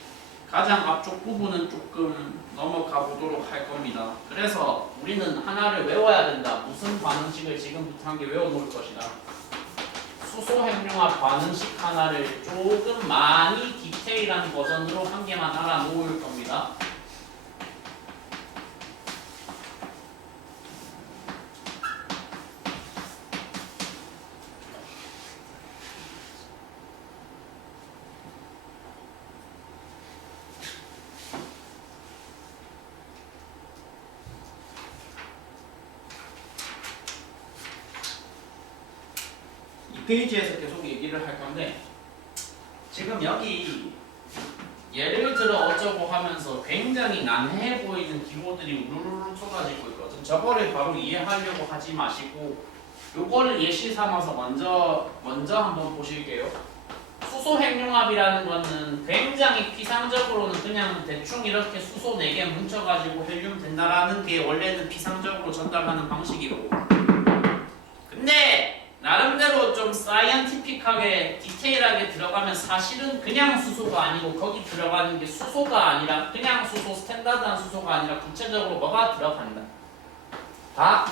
가장 앞쪽 부분은 조금 넘어가 보도록 할 겁니다. 그래서 우리는 하나를 외워야 된다. 무슨 반응식을 지금부터 한 개 외워놓을 것이다. 수소핵융합 반응식 하나를 조금 많이 디테일한 버전으로 한 개만 알아놓을 겁니다. 이 페이지에서 계속 얘기를 할 건데 지금 여기 예를 들어 어쩌고 하면서 굉장히 난해해 보이는 기호들이 우르르 쏟아지고 있거든. 저거를 바로 이해하려고 하지 마시고 요거를 예시 삼아서 먼저 한번 보실게요. 수소핵융합이라는 거는 굉장히 피상적으로는 그냥 대충 이렇게 수소 4개 뭉쳐가지고 헬륨 된다라는 게 원래는 피상적으로 전달하는 방식이고, 근데 나름대로 좀 사이언티픽하게 디테일하게 들어가면 사실은 그냥 수소가 아니고 거기 들어가는 게 수소가 아니라 그냥 수소, 스탠다드한 수소가 아니라 구체적으로 뭐가 들어간다. 다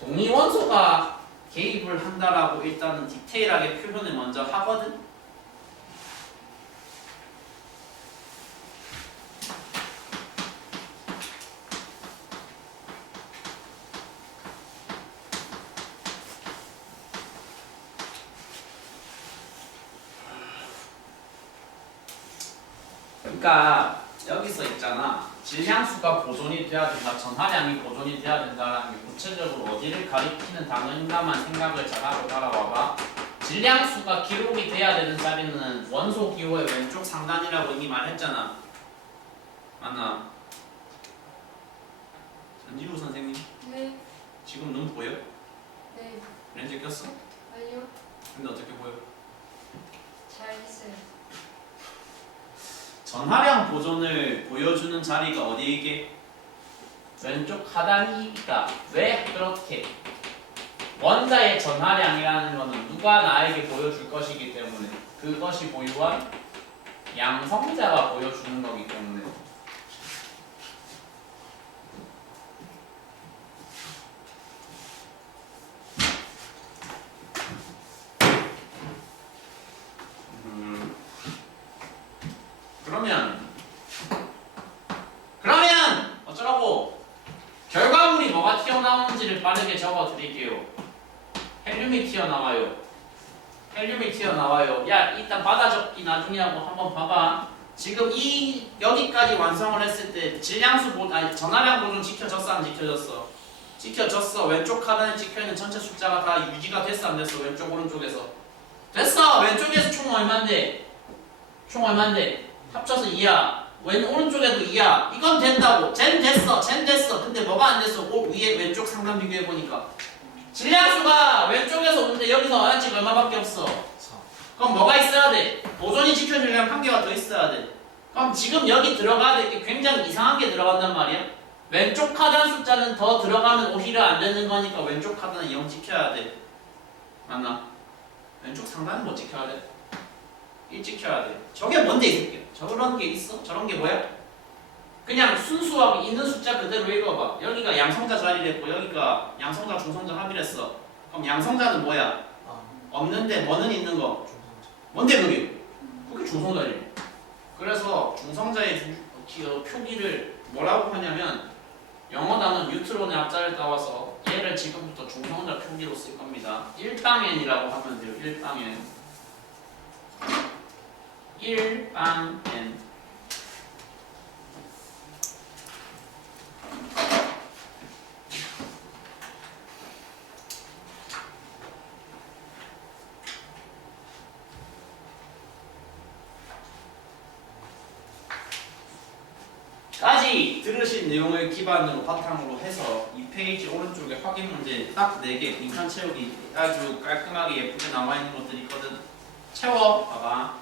동위원소가 개입을 한다라고 일단은 디테일하게 표현을 먼저 하거든. 그러니까 여기서 있잖아. 질량수가 보존이 돼야 된다, 전하량이 보존이 돼야 된다라는 게 구체적으로 어디를 가리키는 단어인가만 생각을 잘하고 따라와봐. 질량수가 기록이 돼야 되는 자리는 원소 기호의 왼쪽 상단이라고 이미 말했잖아. 맞나? 전지우 선생님, 네. 지금 눈 보여? 네. 렌즈 꼈어? 아니요. 근데 어떻게 보여? 잘 했어요. 전하량 보존을 보여주는 자리가 어디이게? 왼쪽 하단이니까. 왜 그렇게? 원자의 전하량이라는 것은 누가 나에게 보여줄 것이기 때문에 그것이 보유한 양성자가 보여주는 거기 때문에. 그러면 어쩌라고? 결과물이 뭐가 튀어나오는지를 빠르게 적어 드릴게요. 헬륨이 튀어나와요. 헬륨이 튀어나와요. 야, 일단 받아 적기 나중에 하고 한번 봐봐. 지금 이 여기까지 완성을 했을 때 질량수 아니 전하량 보존 지켜졌어 안 지켜졌어? 지켜졌어. 왼쪽 하단에 찍혀있는 전체 숫자가 다 유지가 됐어 안 됐어? 왼쪽 오른쪽에서 됐어. 왼쪽에서 총 얼만데? 총 얼만데? 합쳐서 2야. 왼 오른쪽에도 2야. 이건 된다고. 젠 됐어. 젠 됐어. 근데 뭐가 안 됐어? 위에 왼쪽 상단 비교해 보니까 질량수가 왼쪽에서 오는데 여기서 아직 얼마밖에 없어? 그럼 뭐가 있어야 돼? 보존이 지켜주려면 한 개가 더 있어야 돼. 그럼 지금 여기 들어가야 될 게 굉장히 이상한 게 들어간단 말이야. 왼쪽 하단 숫자는 더 들어가면 오히려 안 되는 거니까 왼쪽 하단은 0 지켜야 돼. 맞나? 왼쪽 상단은 뭐 지켜야 돼? 1 지켜야 돼. 저게 뭔데 이 새끼야? 저런 게 있어? 저런 게 뭐야? 그냥 순수하게 있는 숫자 그대로 읽어봐. 여기가 양성자 자리랬고 여기가 양성자 중성자 합이랬어. 그럼 양성자는 뭐야? 없는데 뭐는 있는 거? 뭔데 그게? 그게 중성자지. 그래서 중성자의 표기를 뭐라고 하냐면 영어 단어 뉴트론의 앞자를 따와서 얘를 지금부터 중성자 표기로 쓸 겁니다. 1빵n이라고 하면 돼요. 1빵n. 1빵n. 까지 들으신 내용을 기반으로 바탕으로 해서 이 페이지 오른쪽에 확인 문제 딱 4개 빈칸 채우기 아주 깔끔하게 예쁘게 나와 있는 것들이 있거든. 채워 봐봐.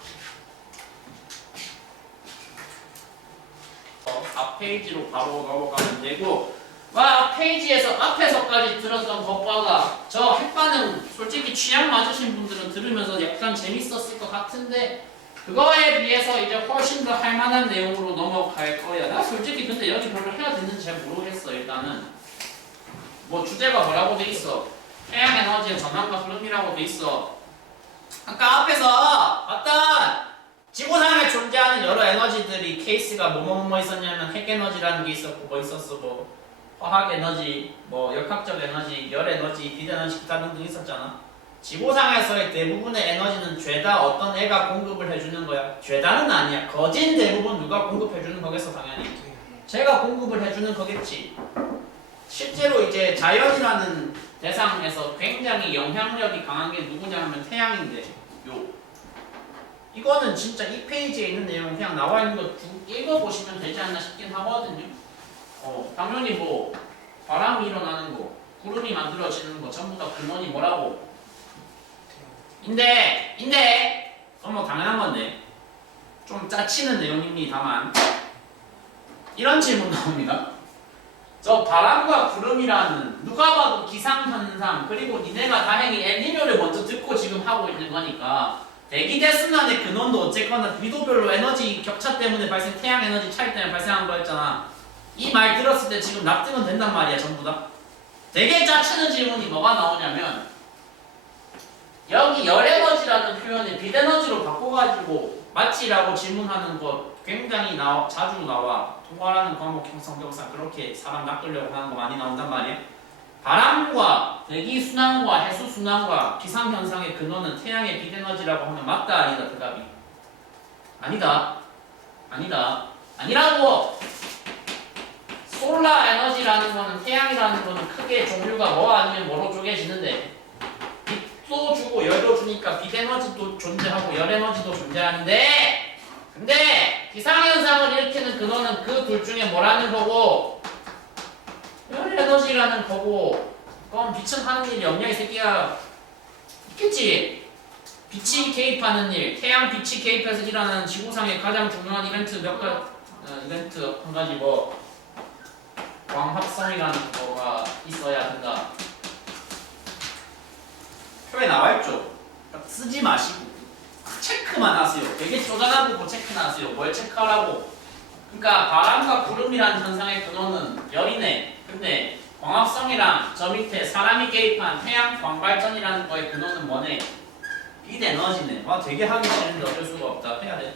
앞 페이지로 바로 넘어가면 되고, 와 페이지에서 앞에서까지 들었던 것과가 저 핵반응 솔직히 취향 맞으신 분들은 들으면서 약간 재밌었을 것 같은데 그거에 비해서 이제 훨씬 더 할만한 내용으로 넘어갈 거야. 나 솔직히 근데 여기 별로 해야 되는지 잘 모르겠어. 일단은 뭐 주제가 뭐라고 돼 있어? 태양 에너지의 전환과 흐름이라고 돼 있어. 아까 앞에서 어떤 지구상에 존재하는 여러 에너지들이 케이스가 뭐뭐뭐 있었냐면 핵 에너지라는 게 있었고 뭐 있었어 뭐 화학 에너지, 뭐 역학적 에너지, 열 에너지, 빛 에너지 기타 등등 있었잖아. 지구상에서의 대부분의 에너지는 죄다 어떤 애가 공급을 해주는 거야. 죄다는 아니야. 거진 대부분 누가 공급해주는 거겠어 당연히. 제가 공급을 해주는 거겠지. 실제로 이제 자연이라는 대상에서 굉장히 영향력이 강한 게 누구냐 하면 태양인데 요. 이거는 진짜 이 페이지에 있는 내용 그냥 나와 있는 거 읽어보시면 되지 않나 싶긴 하거든요. 당연히 뭐 바람이 일어나는 거, 구름이 만들어지는 거 전부 다 근원이 뭐라고? 인데 그건 뭐 당연한 건데 좀 짜치는 내용입니다만 이런 질문 나옵니다. 저 바람과 구름이라는 누가 봐도 기상현상 그리고 니네가 다행히 엘니뇨를 먼저 듣고 지금 하고 있는 거니까 대기 대순환의 근원도 어쨌거나 위도별로 에너지 격차 때문에 발생 태양 에너지 차이 때문에 발생한 거였잖아. 이 말 들었을 때 지금 납득은 된단 말이야 전부 다. 되게 짜치는 질문이 뭐가 나오냐면 여기 열 에너지라는 표현을 빛 에너지로 바꿔가지고 맞지라고 질문하는 거 굉장히 자주 나와. 통과라는 과목 성격상 그렇게 사람 낚으려고 하는 거 많이 나온단 말이야. 바람과 대기 순환과 해수 순환과 기상 현상의 근원은 태양의 빛 에너지라고 하면 맞다 아니다 대답이. 아니라고. 솔라 에너지라는 거는 태양이라는 거는 크게 종류가 뭐 아니면 뭐로 쪼개지는데 빛도 주고 열도 주니까 빛 에너지도 존재하고 열 에너지도 존재하는데 근데 기상현상을 일으키는 근원은 그 둘 중에 뭐라는 거고 열 에너지라는 거고 그건 빛은 하는 일이 없냐 이 새끼야. 있겠지. 빛이 개입하는 일, 태양 빛이 개입해서 일어나는 지구상의 가장 중요한 이벤트 이벤트 한 가지 뭐 광합성이라는 거가 있어야 된다. 표에 나와있죠. 그러니까 쓰지 마시고 체크만 하세요. 되게 쪼잔한 거 체크만 하세요. 뭘 체크하라고? 그러니까 바람과 구름이라는 현상의 근원은 열이네. 근데 광합성이랑 저 밑에 사람이 개입한 태양 광발전이라는 거의 근원은 뭐네? 빛 에너지네. 와 되게 하기 싫은데 어쩔 수가 없다. 해야 돼.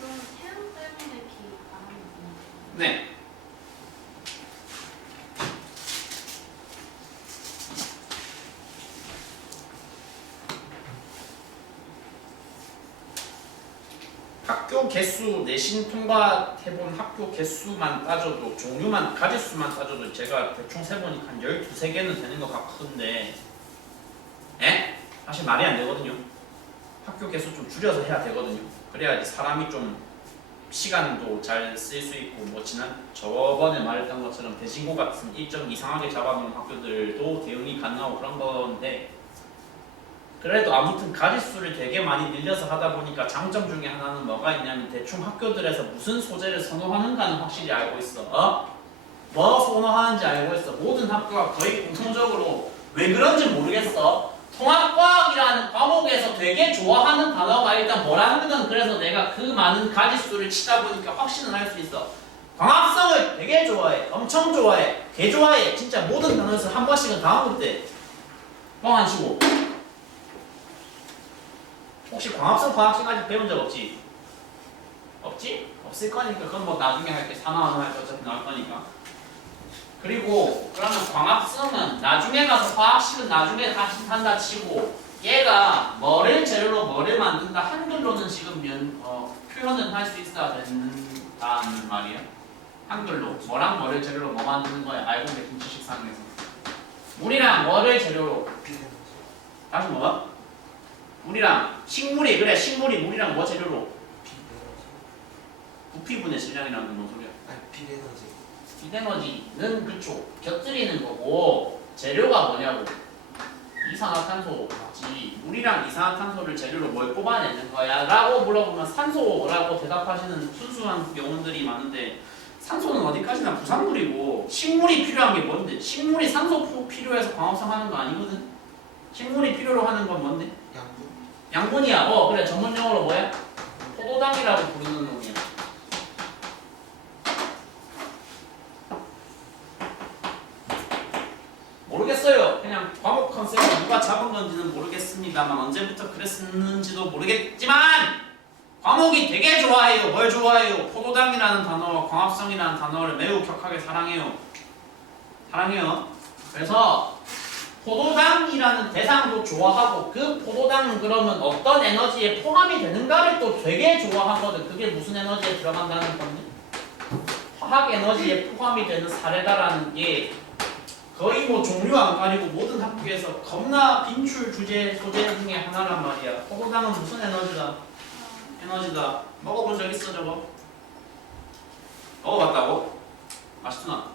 그럼 태양 때문에 바람이 부는 네. 학교 개수 내신 통과해본 학교 개수만 따져도 종류만 가지수만 따져도 제가 대충 세보니까 한 12~13개는 되는 것 같은데 사실 말이 안 되거든요. 학교 개수 좀 줄여서 해야 되거든요. 그래야지 사람이 좀 시간도 잘 쓸 수 있고 뭐 저번에 말했던 것처럼 대진고 같은 일정 이상하게 잡아놓은 학교들도 대응이 가능하고 그런 건데 그래도 아무튼 가지수를 되게 많이 늘려서 하다 보니까 장점 중에 하나는 뭐가 있냐면 대충 학교들에서 무슨 소재를 선호하는가는 확실히 알고 있어. 뭐 선호하는지 알고 있어. 모든 학교가 거의 공통적으로 왜 그런지 모르겠어. 통합과학이라는 과목에서 되게 좋아하는 단어가 일단 뭐라는 건 그래서 내가 그 많은 가지수를 치다 보니까 확신을 할 수 있어. 광합성을 되게 좋아해. 엄청 좋아해. 개 좋아해. 진짜 모든 단어에서 한 번씩은 다 먹을 뻥 안 치고. 혹시 광합성 과학식 아직 배운 적 없지? 없지? 없을 거니까 그건 뭐 나중에 할게. 4나오는 할때 어차피 나올 거니까. 그리고 그러면 광합성은 나중에 가서 과학식은 나중에 다시 한다 치고 얘가 뭐를 재료로 뭐를 만든다 한글로는 지금 표현은 할 수 있어야 된다는 말이야. 한글로 뭐랑 뭐를 재료로 뭐 만드는 거야. 알고 계신 지식상에서 물이랑 뭐를 재료로 다시 뭐가? 물이랑 식물이 그래 식물이 물이랑 뭐 재료로? 부피분의 질량이라는 건 뭔 소리야? 아니 빛에너지. 빛 에너지는 그쪽 곁들이는 거고 재료가 뭐냐고 이산화탄소지. 물이랑 이산화탄소를 재료로 뭘 뽑아내는 거야 라고 물어보면 산소라고 대답하시는 순수한 영혼들이 많은데 산소는 어디까지나 부산물이고 식물이 필요한 게 뭔데? 식물이 산소 필요해서 광합성 하는 거 아니거든? 식물이 필요로 하는 건 뭔데? 양분. 양분이야. 그래 전문 용어로 뭐야? 포도당이라고 부르는 놈이야. 모르겠어요. 그냥 과목 컨셉을 누가 잡은 건지는 모르겠습니다만 언제부터 그랬는지도 모르겠지만 과목이 되게 좋아해요. 뭘 좋아해요? 포도당이라는 단어와 광합성이라는 단어를 매우 격하게 사랑해요. 사랑해요. 그래서 포도당이라는 대상도 좋아하고 그 포도당은 그러면 어떤 에너지에 포함이 되는가를 또 되게 좋아하거든. 그게 무슨 에너지에 들어간다는 건데? 화학 에너지에 포함이 되는 사례다라는 게 거의 뭐 종류 안 가리고 모든 학교에서 겁나 빈출 주제 소재 중에 하나란 말이야. 포도당은 무슨 에너지다? 에너지다. 먹어본 적 있어 저거? 먹어봤다고? 맛있구나.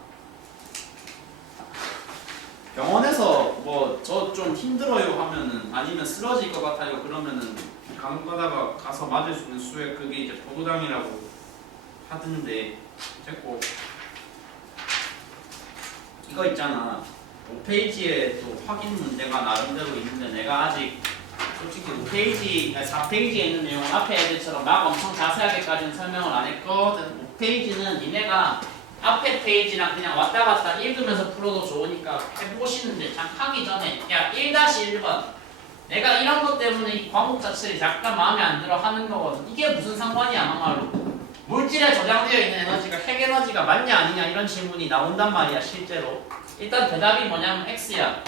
병원에서 뭐 저 좀 힘들어요 하면은 아니면 쓰러질 것 같아요 그러면은 간혹 가다가 가서 맞을 수 있는 수액 그게 이제 포도당이라고 하던데 됐고 이거 있잖아 5페이지에 또 확인 문제가 나름대로 있는데 내가 아직 솔직히 5페이지, 4페이지에 있는 내용 앞에 애들처럼 막 엄청 자세하게까지는 설명을 안 했거든. 5페이지는 니네가 앞에 페이지랑 그냥 왔다 갔다 읽으면서 풀어도 좋으니까 해보시는데 참 하기 전에 야 1-1번 내가 이런 것 때문에 이 과목 자체를 약간 마음에 안 들어 하는 거거든. 이게 무슨 상관이야 막말로. 물질에 저장되어 있는 에너지가 핵 에너지가 맞냐 아니냐 이런 질문이 나온단 말이야 실제로. 일단 대답이 뭐냐면 X야.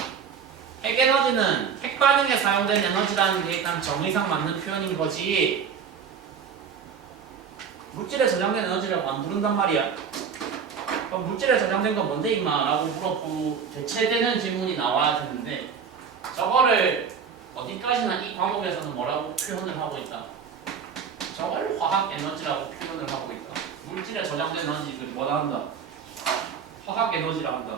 핵 에너지는 핵 반응에 사용된 에너지라는 게 일단 정의상 맞는 표현인 거지. 물질에 저장된 에너지라고 안 부른단 말이야. 그럼 물질에 저장된 건 뭔데 임마? 라고 물어보고 대체되는 질문이 나와야 되는데 저거를 어디까지나 이 과목에서는 뭐라고 표현을 하고 있다? 저걸 화학 에너지라고 표현을 하고 있다. 물질에 저장된 에너지를 뭐라 한다? 화학 에너지라 한다.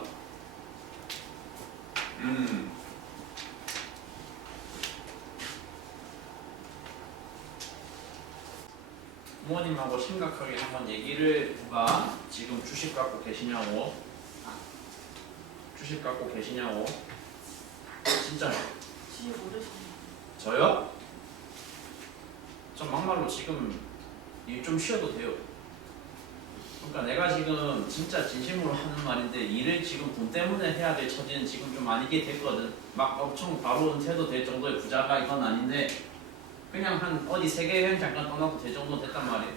부모님하고 심각하게 한번 얘기를 누가 지금 주식 갖고 계시냐고 주식 갖고 계시냐고 진짜요? 주식 모르시네. 저요? 전 막말로 지금 일 좀 쉬어도 돼요. 그러니까 내가 지금 진짜 진심으로 하는 말인데 일을 지금 돈 때문에 해야 될 처지는 지금 좀 아니게 됐거든. 막 엄청 바로 은퇴도 될 정도의 부자가 이건 아닌데 그냥 한 어디 세계 여행 잠깐 떠나도 될 정도 됐단 말이에요.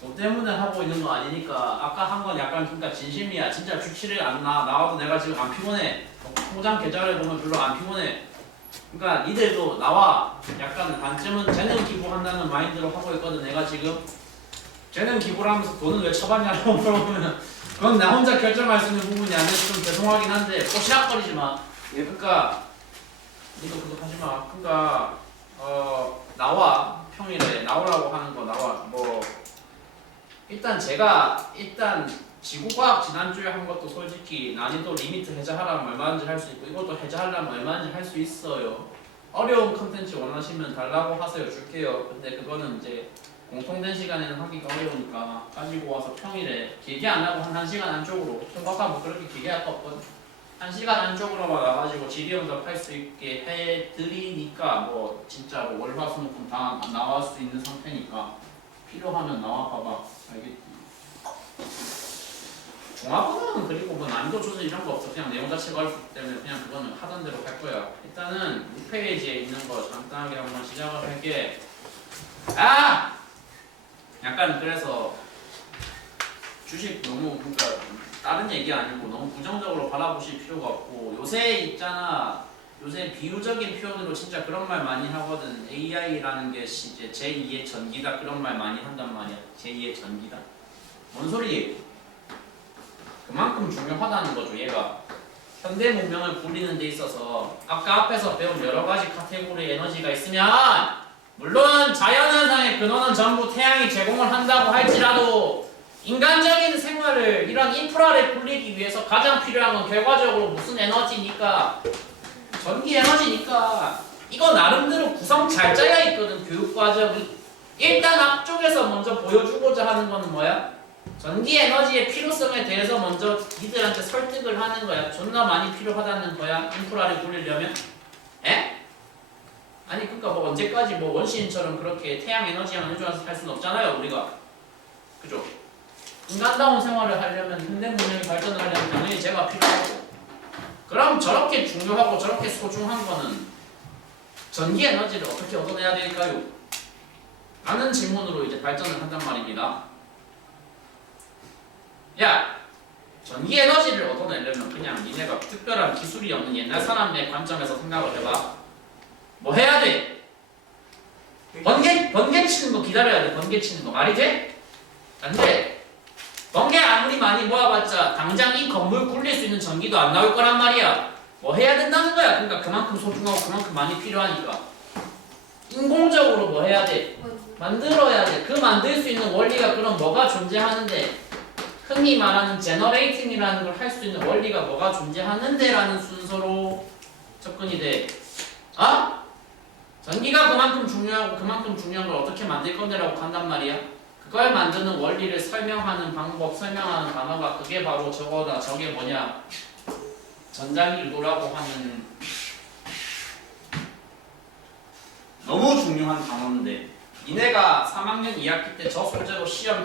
돈 때문에 하고 있는 거 아니니까 아까 한 건 약간 그러니까 진심이야. 진짜 주치를 안 나와도 내가 지금 안 피곤해. 통장 계좌를 보면 별로 안 피곤해. 그러니까 니들도 나와. 약간 반쯤은 재능 기부한다는 마인드로 하고 있거든. 내가 지금 재능 기부를 하면서 돈은 왜 쳐봤냐고 물어보면 그건 나 혼자 결정할 수 있는 부분이 아니라 좀 죄송하긴 한데 꼬시락거리지 마. 그러니까 니도 그거 하지 마. 그러니까 나와. 평일에 나오라고 하는 거 나와. 뭐 일단 제가 지구과학 지난주에 한 것도 솔직히 난이도 리미트 해제하라면 얼마든지 할 수 있고 이것도 해제하려면 얼마든지 할 수 있어요. 어려운 컨텐츠 원하시면 달라고 하세요. 줄게요. 근데 그거는 이제 공통된 시간에는 하기가 어려우니까 가지고 와서 평일에 길게 안 하고 한 1시간 안쪽으로 통과가 뭐 그렇게 길게 할 거 없거든. 1시간 안쪽으로만 와가지고 질의응답할 수 있게 해드리니까 뭐 진짜 뭐 월화수목금 다 나올 수 있는 상태니까 필요하면 나와 봐봐. 알겠지? 종합은 그리고 뭐 난이도 조절 이런 거 없어. 그냥 내용 자체가 어렵기 때문에 그냥 그거는 하던 대로 할 거야. 일단은 6페이지에 있는 거 간단하게 한번 시작을 할게. 약간 그래서 주식 너무 그러니까 다른 얘기 아니고 너무 부정적으로 바라보실 필요가 없고 요새 있잖아. 요새 비유적인 표현으로 진짜 그런 말 많이 하거든. AI라는 게 이제 제2의 전기다 그런 말 많이 한단 말이야. 제2의 전기다. 뭔 소리예요? 그만큼 중요하다는 거죠. 얘가 현대 문명을 굴리는 데 있어서 아까 앞에서 배운 여러 가지 카테고리의 에너지가 있으면 물론 자연현상의 근원은 전부 태양이 제공을 한다고 할지라도 인간적인 생활을 이런 인프라를 굴리기 위해서 가장 필요한 건 결과적으로 무슨 에너지니까 전기 에너지니까 이거 나름대로 구성 잘 짜여 있거든. 교육과정이 일단 앞쪽에서 먼저 보여주고자 하는 거는 뭐야? 전기 에너지의 필요성에 대해서 먼저 니들한테 설득을 하는 거야. 존나 많이 필요하다는 거야. 인프라를 굴리려면. 에? 아니 그러니까 뭐 언제까지 뭐 원시인처럼 그렇게 태양 에너지만 의존해서 할 수는 없잖아요, 우리가. 그죠? 인간다운 생활을 하려면, 현대 문명이 발전을 하려면 당연히 제가 필요하고. 그럼 저렇게 중요하고 저렇게 소중한 거는 전기 에너지를 어떻게 얻어내야 될까요? 라는 질문으로 이제 발전을 한단 말입니다. 야! 전기 에너지를 얻어내려면 그냥 니네가 특별한 기술이 없는 옛날 사람의 관점에서 생각을 해봐. 뭐 해야 돼? 번개 치는 거 기다려야 돼. 번개 치는 거 말이 돼? 안 돼. 번개 아무리 많이 모아봤자 당장 이 건물 굴릴 수 있는 전기도 안 나올 거란 말이야. 뭐 해야 된다는 거야. 그러니까 그만큼 소중하고 그만큼 많이 필요하니까. 인공적으로 뭐 해야 돼? 만들어야 돼. 그 만들 수 있는 원리가 그럼 뭐가 존재하는데? 흔히 말하는 제너레이팅이라는 걸 할 수 있는 원리가 뭐가 존재하는데? 라는 순서로 접근이 돼. 아? 전기가 그만큼 중요하고 그만큼 중요한 걸 어떻게 만들 건데라고 한단 말이야. 그걸 만드는 원리를 설명하는 방법, 설명하는 단어가 그게 바로 저거다. 저게 뭐냐? 전자기유도라고 하는 너무 중요한 단어인데 니네가 3학년 2학기 때 저 소재로 시험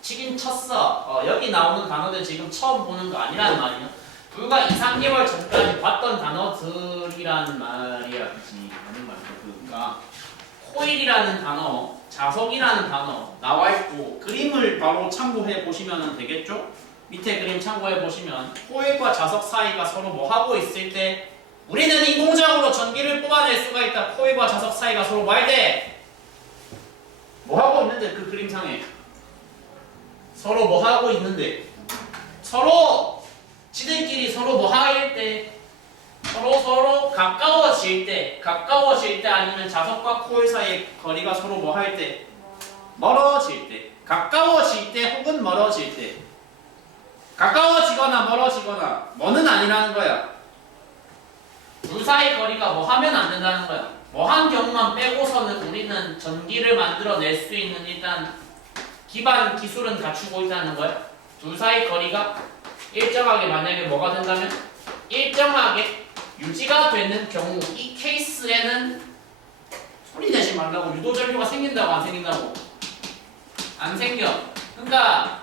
치긴 쳤어. 여기 나오는 단어들 지금 처음 보는 거 아니란 말이야. 불과 2, 3개월 전까지 봤던 단어들이란 말이야. 그치? 맞는 말이야. 그러니까 코일이라는 단어, 자석이라는 단어 나와 있고 그림을 바로 참고해 보시면 되겠죠? 밑에 그림 참고해 보시면 코일과 자석 사이가 서로 뭐 하고 있을 때 우리는 인공적으로 전기를 뽑아낼 수가 있다. 코일과 자석 사이가 서로 뭐 할 때? 뭐 하고 있는데 그 그림상에 서로 뭐 하고 있는데 서로 지들끼리 서로 뭐 할 때 서로 가까워질 때 아니면 자석과 코일 사이의 거리가 서로 뭐 할 때 멀어질 때 가까워질 때 혹은 멀어질 때 가까워지거나 멀어지거나 뭐는 아니라는 거야. 둘 사이 거리가 뭐 하면 안 된다는 거야. 뭐 한 경우만 빼고서는 우리는 전기를 만들어낼 수 있는 일단 기반 기술은 갖추고 있다는 거야. 둘 사이 거리가 일정하게 만약에 뭐가 된다면 일정하게 유지가 되는 경우 이 케이스에는 소리 내지 말라고. 유도전류가 생긴다고 안 생긴다고? 안 생겨. 그러니까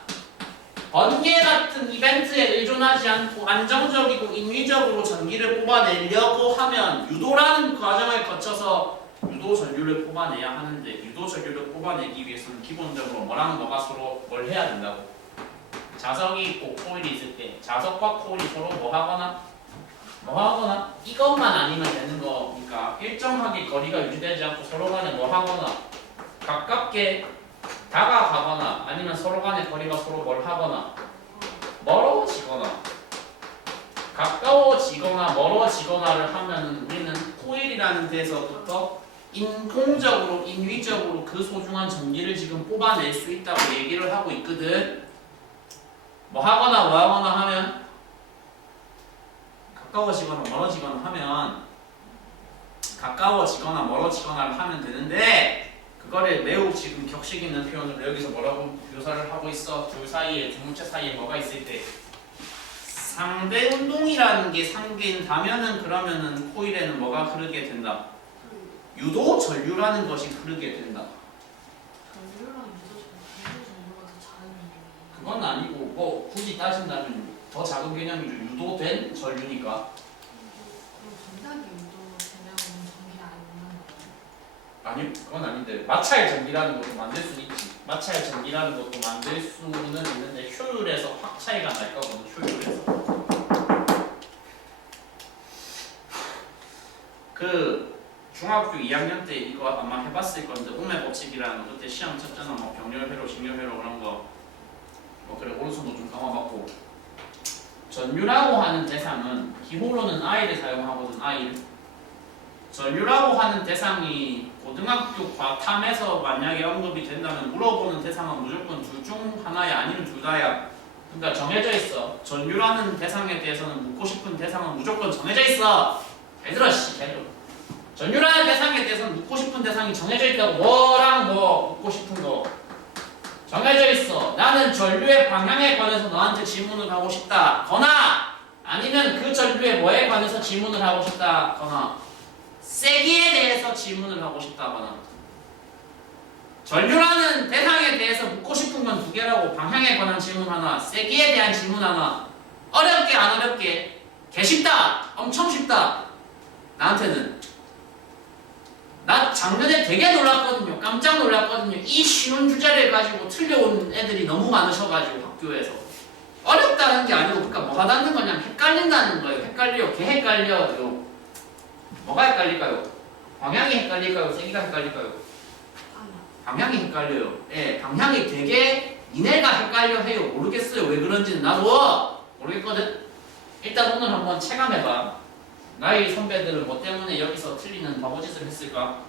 번개 같은 이벤트에 의존하지 않고 안정적이고 인위적으로 전기를 뽑아내려고 하면 유도라는 과정을 거쳐서 유도 전류를 뽑아내야 하는데 유도 전류를 뽑아내기 위해서는 기본적으로 뭐랑 뭐가 서로 뭘 해야 된다고? 자석이 있고 코일이 있을 때 자석과 코일이 서로 뭐 하거나 이것만 아니면 되는 거니까 일정하게 거리가 유지되지 않고 서로 간에 뭐 하거나 가깝게 다가가거나 아니면 서로 간의 거리가 서로 뭘 하거나 멀어지거나 가까워지거나 멀어지거나를 하면 우리는 코일이라는 데서부터 인공적으로 인위적으로 그 소중한 전기를 지금 뽑아낼 수 있다고 얘기를 하고 있거든. 뭐 하거나 뭐 하거나 하면 가까워지거나 멀어지거나 하면 가까워지거나 멀어지거나를 하면 되는데 그거를 매우 지금 격식 있는 표현으로 여기서 뭐라고 묘사를 하고 있어? 둘 사이에 두 물체 사이에 뭐가 있을 때 상대 운동이라는 게 생긴다면은 그러면은 코일에는 뭐가 흐르게 된다? 유도 전류라는 것이 흐르게 된다. 전류랑 유도 전류가 더 작은 개념이에요. 그건 아니고 뭐 굳이 따진다면 더 작은 개념이죠. 유도된 전류니까. 그럼 전자기 유도 되려면 전기를 아예 못 만들어요? 아니요, 그건 아닌데 마찰 전기라는 것도 만들 수는 있지. 마찰 전기라는 것도 만들 수는 있는데 효율에서 확 차이가 날 거거든. 효율에서. 그 중학교 2학년 때 이거 아마 해봤을 건데 우메 법칙이라는 거 그때 시험 쳤잖아. 뭐 병렬회로, 직렬회로 그런 거. 뭐 그래 오른손도 좀 강화받고. 전류라고 하는 대상은 기호로는 I를 사용하거든. I를. 전류라고 하는 대상이 고등학교 과탐에서 만약에 언급이 된다면 물어보는 대상은 무조건 둘 중 하나야 아니면 둘 다야. 그러니까 정해져 있어. 전류라는 대상에 대해서는 묻고 싶은 대상은 무조건 정해져 있어. 잘 들어 씨. 잘 들어. 전류라는 대상에 대해서는 묻고 싶은 대상이 정해져 있다고. 뭐랑 뭐 묻고 싶은 거 정해져 있어. 나는 전류의 방향에 관해서 너한테 질문을 하고 싶다 거나 아니면 그 전류의 뭐에 관해서 질문을 하고 싶다 거나 세기에 대해서 질문을 하고 싶다거나 전류라는 대상에 대해서 묻고 싶은 건 두 개라고 방향에 관한 질문 하나 세기에 대한 질문 하나 어렵게 안 어렵게 개 쉽다 엄청 쉽다 나한테는 나 작년에 되게 놀랐거든요 깜짝 놀랐거든요 이 쉬운 주제를 가지고 틀려온 애들이 너무 많으셔가지고 학교에서 어렵다는 게 아니고 그러니까 뭐가 닿는 거냐면 헷갈린다는 거예요 헷갈려요 개 헷갈려요 뭐가 헷갈릴까요? 방향이 헷갈릴까요? 세기가 헷갈릴까요? 방향이 헷갈려요. 예, 방향이 되게 이내가 헷갈려 해요. 모르겠어요. 왜 그런지는 나도 모르겠거든. 일단 오늘 한번 체감해봐. 나의 선배들은 뭐 때문에 여기서 틀리는 바보짓을 했을까?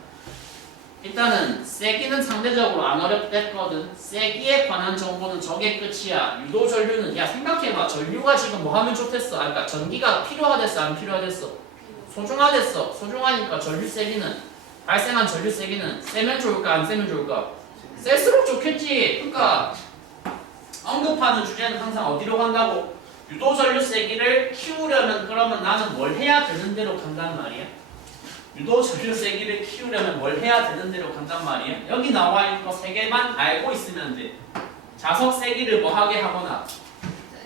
일단은 세기는 상대적으로 안 어렵댔거든. 세기에 관한 정보는 저게 끝이야. 유도 전류는 야 생각해봐. 전류가 지금 뭐 하면 좋겠어? 그러니까 전기가 필요하댔어? 안 필요하댔어? 소중하댔어. 소중하니까 전류 세기는 발생한 전류 세기는 세면 좋을까 안 세면 좋을까? 셀수록 좋겠지. 그러니까 언급하는 주제는 항상 어디로 간다고? 유도 전류 세기를 키우려면 그러면 나는 뭘 해야 되는 대로 간단 말이야. 유도 전류 세기를 키우려면 뭘 해야 되는 대로 간단 말이야. 여기 나와 있는 거 세 개만 알고 있으면 돼. 자석 세기를 뭐 하게 하거나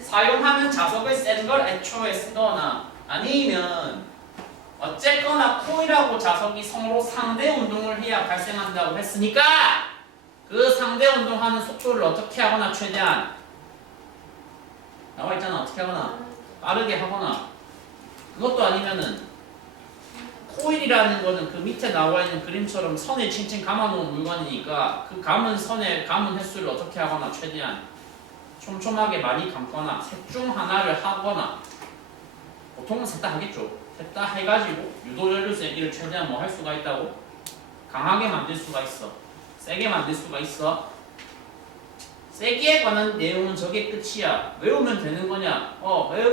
사용하는 자석을 센 걸 애초에 쓰거나 아니면 어쨌거나 코일하고 자석이 서로 상대 운동을 해야 발생한다고 했으니까 그 상대 운동하는 속도를 어떻게 하거나 최대한 나와 있잖아 어떻게 하거나 빠르게 하거나 그것도 아니면은 코일이라는 거는 그 밑에 나와 있는 그림처럼 선을 칭칭 감아놓은 물건이니까 그 감은 선의 감은 횟수를 어떻게 하거나 최대한 촘촘하게 많이 감거나 셋 중 하나를 하거나 보통은 셋 다 하겠죠. 셋 다 해가지고 유도전류 세기를 최대한 뭐 할 수가 있다고? 강하게 만들 수가 있어. 세게 만들 수가 있어. 세기에 관한 내용은 저게 끝이야. 외우면 되는 거냐?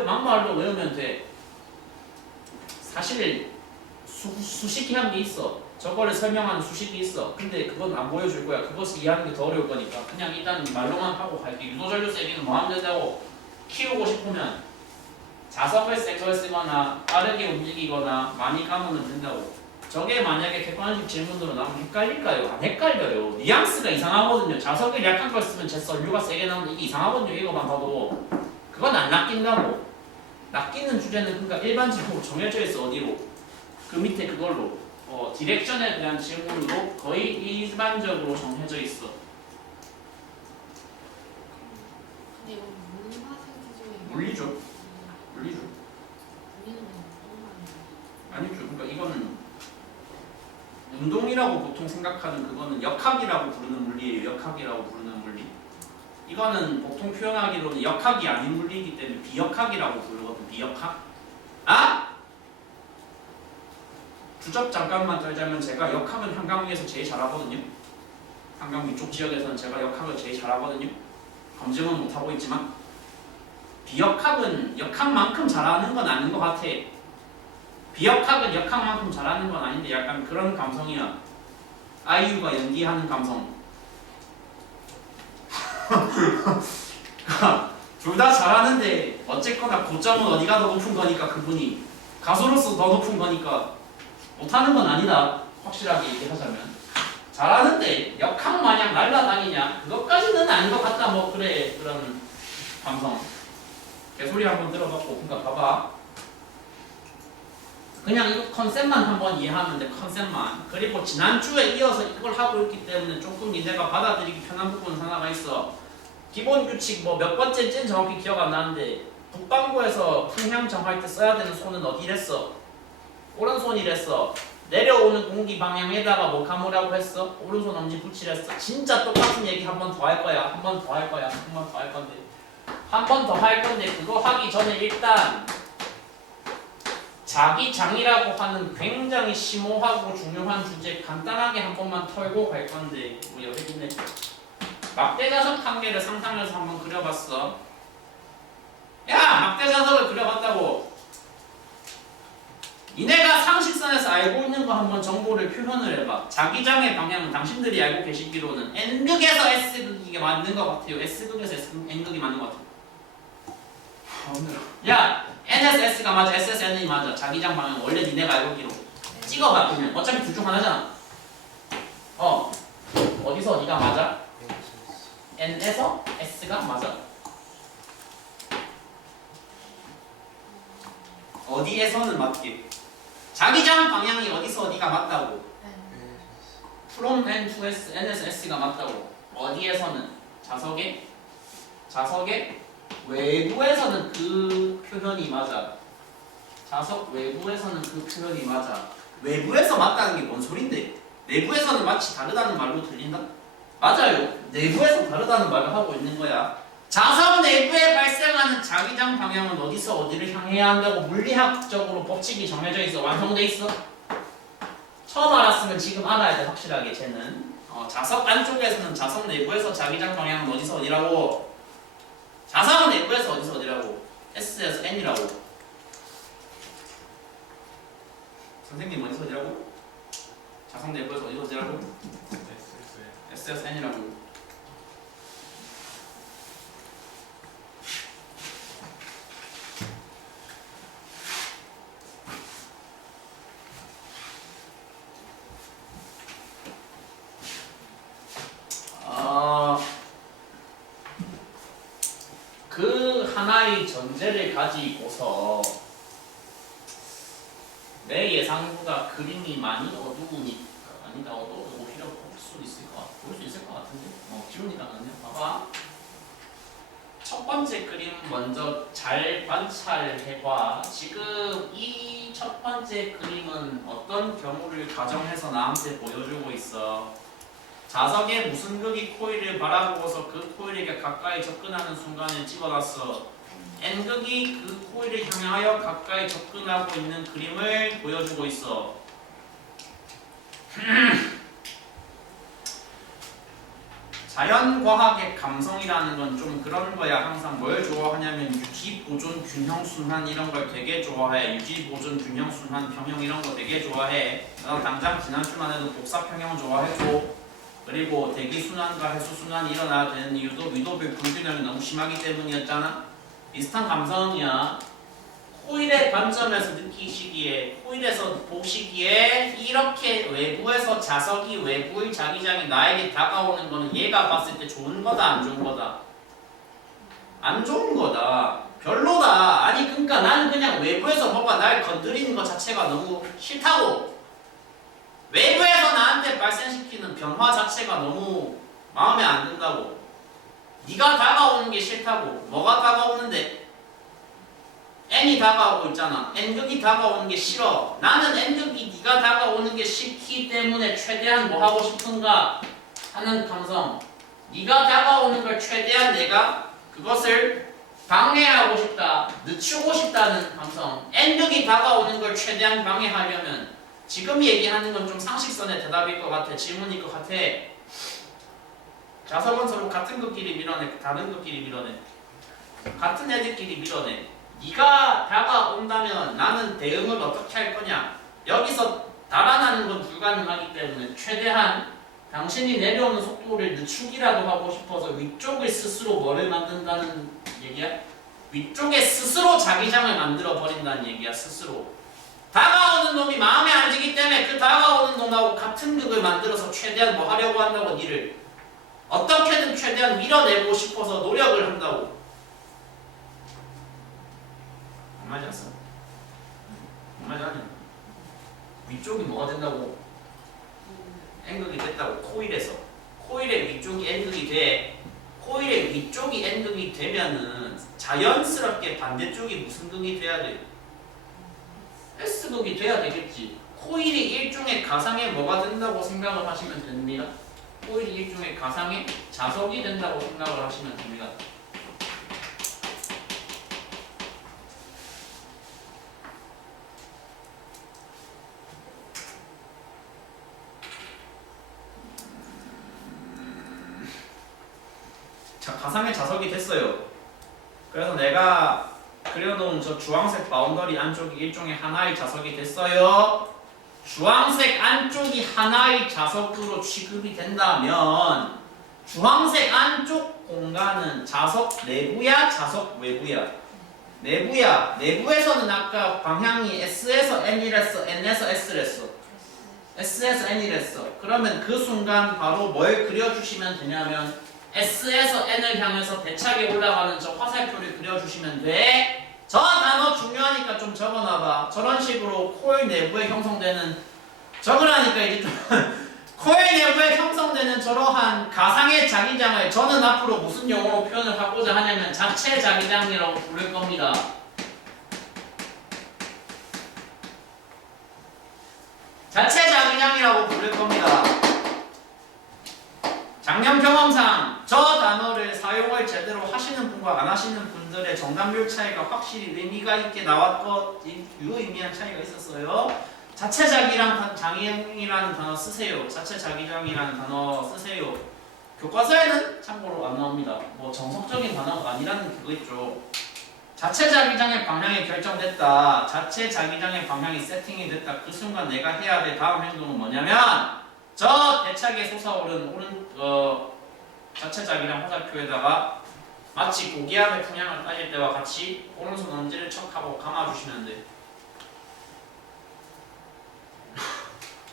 막말로 외우면 돼. 사실 수식이 한 게 있어. 저거를 설명하는 수식이 있어. 근데 그건 안 보여줄 거야. 그것을 이해하는 게 더 어려울 거니까 그냥 일단 말로만 하고 갈게. 유도전류 세기는 뭐 하면 된다고? 키우고 싶으면 자석을 센 걸 쓰거나 빠르게 움직이거나 많이 감으면 된다고. 저게 만약에 객관식 질문으로 나오면 헷갈릴까요? 안 헷갈려요. 뉘앙스가 이상하거든요. 자석을 약한 걸 쓰면 제 전류가 세게 나오는데 이게 이상하거든요. 이거만 봐도. 그건 안 낚인다고. 낚이는 주제는 그러니까 일반적으로 정해져 있어. 어디로? 그 밑에 그걸로. 디렉션에 대한 질문으로 거의 일반적으로 정해져 있어. 근데 이거 물화생지 중에 물리죠. 물리죠. 물리는 건 어떤 아니죠. 그러니까 이거는 운동이라고 보통 생각하는 그거는 역학이라고 부르는 물리예요. 역학이라고 부르는 물리. 이거는 보통 표현하기로는 역학이 아닌 물리이기 때문에 비역학이라고 부르거든. 비역학. 아? 주접 잠깐만 떨자면 제가 역학은 한강위에서 제일 잘하거든요. 한강 위쪽 지역에서는 제가 역학을 제일 잘하거든요. 검증은 못하고 있지만 비역학은 역학만큼 잘하는 건 아닌 것 같아. 비역학은 역학만큼 잘하는 건 아닌데 약간 그런 감성이야. 아이유가 연기하는 감성. 둘 다 잘하는데 어쨌거나 고점은 어디가 더 높은 거니까 그분이 가수로서 더 높은 거니까 못하는 건 아니다. 확실하게 얘기하자면 잘하는데 역학 마냥 날라다니냐 그것까지는 아닌 것 같다. 뭐 그래 그런 감성. 개소리 한번 들어봤고 그러니까 봐봐. 그냥 이거 컨셉만 한번 이해하면 돼. 컨셉만. 그리고 지난주에 이어서 이걸 하고 있기 때문에 조금 니네가 받아들이기 편한 부분 하나가 있어. 기본 규칙 뭐 몇 번째인지는 정확히 기억 안 나는데 북방구에서 풍향 정할 때 써야 되는 손은 어디랬어? 오른손이랬어. 내려오는 공기 방향에다가 뭐 감으라고 했어? 오른손 엄지 붙이랬어. 진짜 똑같은 얘기 한 번 더 할 거야. 한 번 더 할 거야. 한 번 더 할 건데. 한 번 더 할 건데 그거 하기 전에 일단 자기장이라고 하는 굉장히 심오하고 중요한 주제 간단하게 한 번만 털고 갈 건데 뭐 여기 있네. 막대자석 한 개를 상상해서 한번 그려봤어. 야! 막대자석을 그려봤다고. 니네가 상식선에서 알고 있는 거 한번 정보를 표현을 해봐. 자기장의 방향은 당신들이 알고 계시기로는 N극에서 S극이 맞는 것 같아요. S극에서 N극이 맞는 것 같아요. 야! N에서 S가 맞아. S에서 N이 맞아. 자기장 방향 원래 니네가 알고 있기로. 찍어봐 그러면 어차피 둘 중 하나잖아. 어디서 어디가 맞아? n에서 s가 맞아. 어디에서는 맞게. 자기장 방향이 어디서 어디가 맞다고. from n to s, n에서 s가 맞다고. 어디에서는 자석의 외부에서는 그 표현이 맞아. 자석 외부에서는 그 표현이 맞아. 외부에서 맞다는 게 뭔 소린데? 내부에서는 마치 다르다는 말로 들린다? 맞아요. 내부에서 다르다는 말을 하고 있는 거야. 자석 내부에 발생하는 자기장 방향은 어디서 어디를 향해야 한다고 물리학적으로 법칙이 정해져 있어. 완성돼 있어. 처음 알았으면 지금 알아야 돼. 확실하게 쟤는. 자석 안쪽에서는 자석 내부에서 자기장 방향은 어디서 어디라고. 자석 내부에서 어디서 어디라고. S에서 N이라고. 선생님 어디서 어디라고? 자석 내부에서 어디서 어디라고? S에서 N이라고. 그 하나의 전제를 가지고서 내 예상보다 그림이 많이 어두우니까 아니다 오히려 볼 수 있을 것 같은데 기운이가 나네요. 봐봐. 첫 번째 그림 먼저 잘 관찰해봐. 지금 이 첫 번째 그림은 어떤 경우를 가정해서 나한테 보여주고 있어. 자석에 무슨 극이 코일을 바라보고서 그 코일에게 가까이 접근하는 순간을 찍어놨어. N극이 그 코일을 향하여 가까이 접근하고 있는 그림을 보여주고 있어. 자연과학의 감성이라는 건 좀 그런 거야. 항상 뭘 좋아하냐면 유지, 보존, 균형, 순환 이런 걸 되게 좋아해. 유지, 보존, 균형, 순환, 평형 이런 거 되게 좋아해. 나 당장 지난주만 해도 복사평형 좋아했고 그리고 대기순환과 해수순환이 일어나야 되는 이유도 위도별 불균형이 너무 심하기 때문이었잖아. 비슷한 감성이야. 코일의 관점에서 느끼시기에, 코일에서 보시기에 이렇게 외부에서 자석이 외부의 자기장이 나에게 다가오는 거는 얘가 봤을 때 좋은 거다 안 좋은 거다? 안 좋은 거다. 별로다. 아니 그러니까 나는 그냥 외부에서 뭐가 날 건드리는 것 자체가 너무 싫다고. 외부에서 나한테 발생시키는 변화 자체가 너무 마음에 안 든다고. 네가 다가오는 게 싫다고. 뭐가 다가오는데? N이 다가오고 있잖아. N극이 다가오는 게 싫어. 나는 N극이 네가 다가오는 게 싫기 때문에 최대한 뭐 하고 싶은가 하는 감성. 네가 다가오는 걸 최대한 내가 그것을 방해하고 싶다, 늦추고 싶다는 감성. N극이 다가오는 걸 최대한 방해하려면 지금 얘기하는 건 좀 상식선의 대답일 것 같아. 질문일 것 같아. 자석은 서로 같은 극끼리 밀어내, 다른 극끼리 밀어내. 같은 애들끼리 밀어내. 네가 다가온다면 나는 대응을 어떻게 할 거냐. 여기서 달아나는 건 불가능하기 때문에 최대한 당신이 내려오는 속도를 늦추기라도 하고 싶어서 위쪽을 스스로 뭐를 만든다는 얘기야? 위쪽에 스스로 자기장을 만들어 버린다는 얘기야. 스스로. 다가오는 놈이 마음에 안 들기 때문에 그 다가오는 놈하고 같은 극을 만들어서 최대한 뭐 하려고 한다고. 니를 어떻게든 최대한 밀어내고 싶어서 노력을 한다고. 안 맞지 않았어? 안 맞지 않냐? 위쪽이 뭐가 된다고? N극이 됐다고. 코일에서. 코일의 위쪽이 N극이 돼. 코일의 위쪽이 N극이 되면은 자연스럽게 반대쪽이 무슨 극이 돼야 돼? S극이 돼야 되겠지. 코일이 일종의 가상의 뭐가 된다고 생각을 하시면 됩니다. 코일이 일종의 가상의 자석이 된다고 생각을 하시면 됩니다. 자, 가상의 자석이 됐어요. 그래서 내가 그려놓은 저 주황색 바운더리 안쪽이 일종의 하나의 자석이 됐어요. 주황색 안쪽이 하나의 자석으로 취급이 된다면 주황색 안쪽 공간은 자석 내부야, 자석 외부야? 내부야. 내부에서는 아까 방향이 S에서 N이랬어, N에서 S랬어. S에서 N이랬어. 그러면 그 순간 바로 뭘 그려주시면 되냐면 S에서 N을 향해서 대차게 올라가는 저 화살표를 그려주시면 돼. 저 단어 중요하니까 좀 적어놔봐. 저런 식으로 코일 내부에 형성되는 적으라니까 이제 좀 코일 내부에 형성되는 저러한 가상의 자기장을 저는 앞으로 무슨 용어로 표현을 하고자 하냐면 자체 자기장이라고 부를 겁니다. 자체 자기장이라고 부를 겁니다. 작년 경험상 저 단어를 사용을 제대로 하시는 분과 안 하시는 분들의 정답률 차이가 확실히 의미가 있게 나왔고 유의미한 차이가 있었어요. 자체 자기장이라는 단어 쓰세요. 자체 자기장이라는 단어 쓰세요. 교과서에는 참고로 안 나옵니다. 뭐 정석적인 단어가 아니라는 그거 있죠. 자체 자기장의 방향이 결정됐다. 자체 자기장의 방향이 세팅이 됐다. 그 순간 내가 해야 될 다음 행동은 뭐냐면 저 대차게 솟아오른 자체 자기장 화살표에다가 마치 고기압의 풍향을 따질 때와 같이 오른손 엄지를 척하고 감아주시면 돼.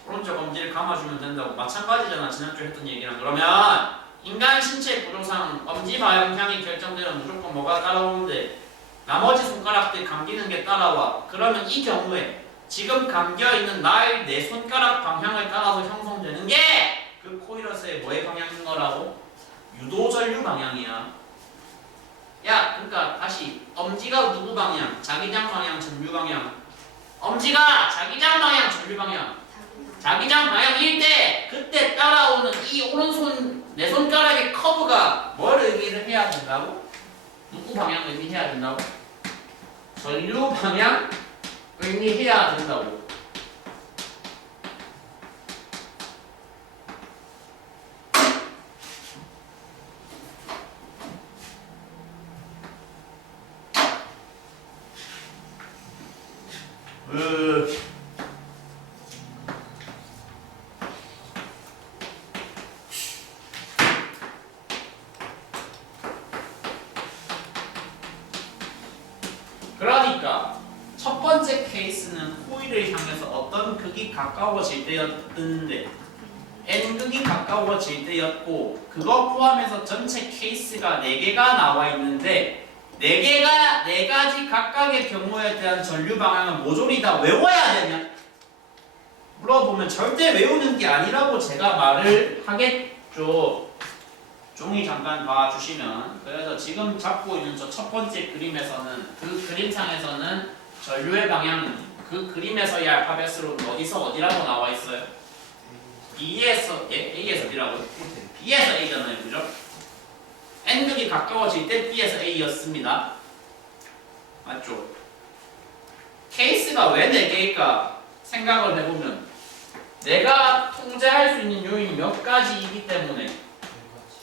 오른쪽 엄지를 감아주면 된다고. 마찬가지잖아 지난주에 했던 얘기랑. 그러면 인간 신체 구조상 엄지 방향이 결정되면 무조건 뭐가 따라오는데 나머지 손가락들 감기는 게 따라와. 그러면 이 경우에 지금 감겨있는 나의 내 손가락 방향을 따라서 형성되는 게 그 코일러스의 뭐의 방향인 거라고? 유도전류 방향이야. 야 그러니까 다시 엄지가 누구 방향? 자기장 방향, 전류 방향. 엄지가 자기장 방향, 전류 방향. 자기장 방향일 때 그때 따라오는 이 오른손 내 손가락의 커브가 뭘 의미를 해야 된다고? 누구 방향 의미해야 된다고? 전류 방향 의미해야 된다고. 그러니까 첫 번째 케이스는 코일을 향해서 어떤 극이 가까워질 때였는데 N극이 가까워질 때였고 그거 포함해서 전체 케이스가 4개가 나와 있는데 4개가 4가지 각각의 경우에 대한 전류 방향은 모조리 다 외워야 되냐? 물어보면 절대 외우는 게 아니라고 제가 말을 하겠죠. 종이 잠깐 봐주시면 그래서 지금 잡고 있는 저 첫 번째 그림에서는 그 그림상에서는 전류의 방향은 그 그림에서의 알파벳으로 어디서 어디라고 나와 있어요? B에서 A에서 B라고요? B에서 A잖아요, 그죠? N극이 가까워질 때 B에서 A였습니다. 맞죠? 케이스가 왜 4개일까 생각을 해보면 내가 통제할 수 있는 요인이 몇 가지이기 때문에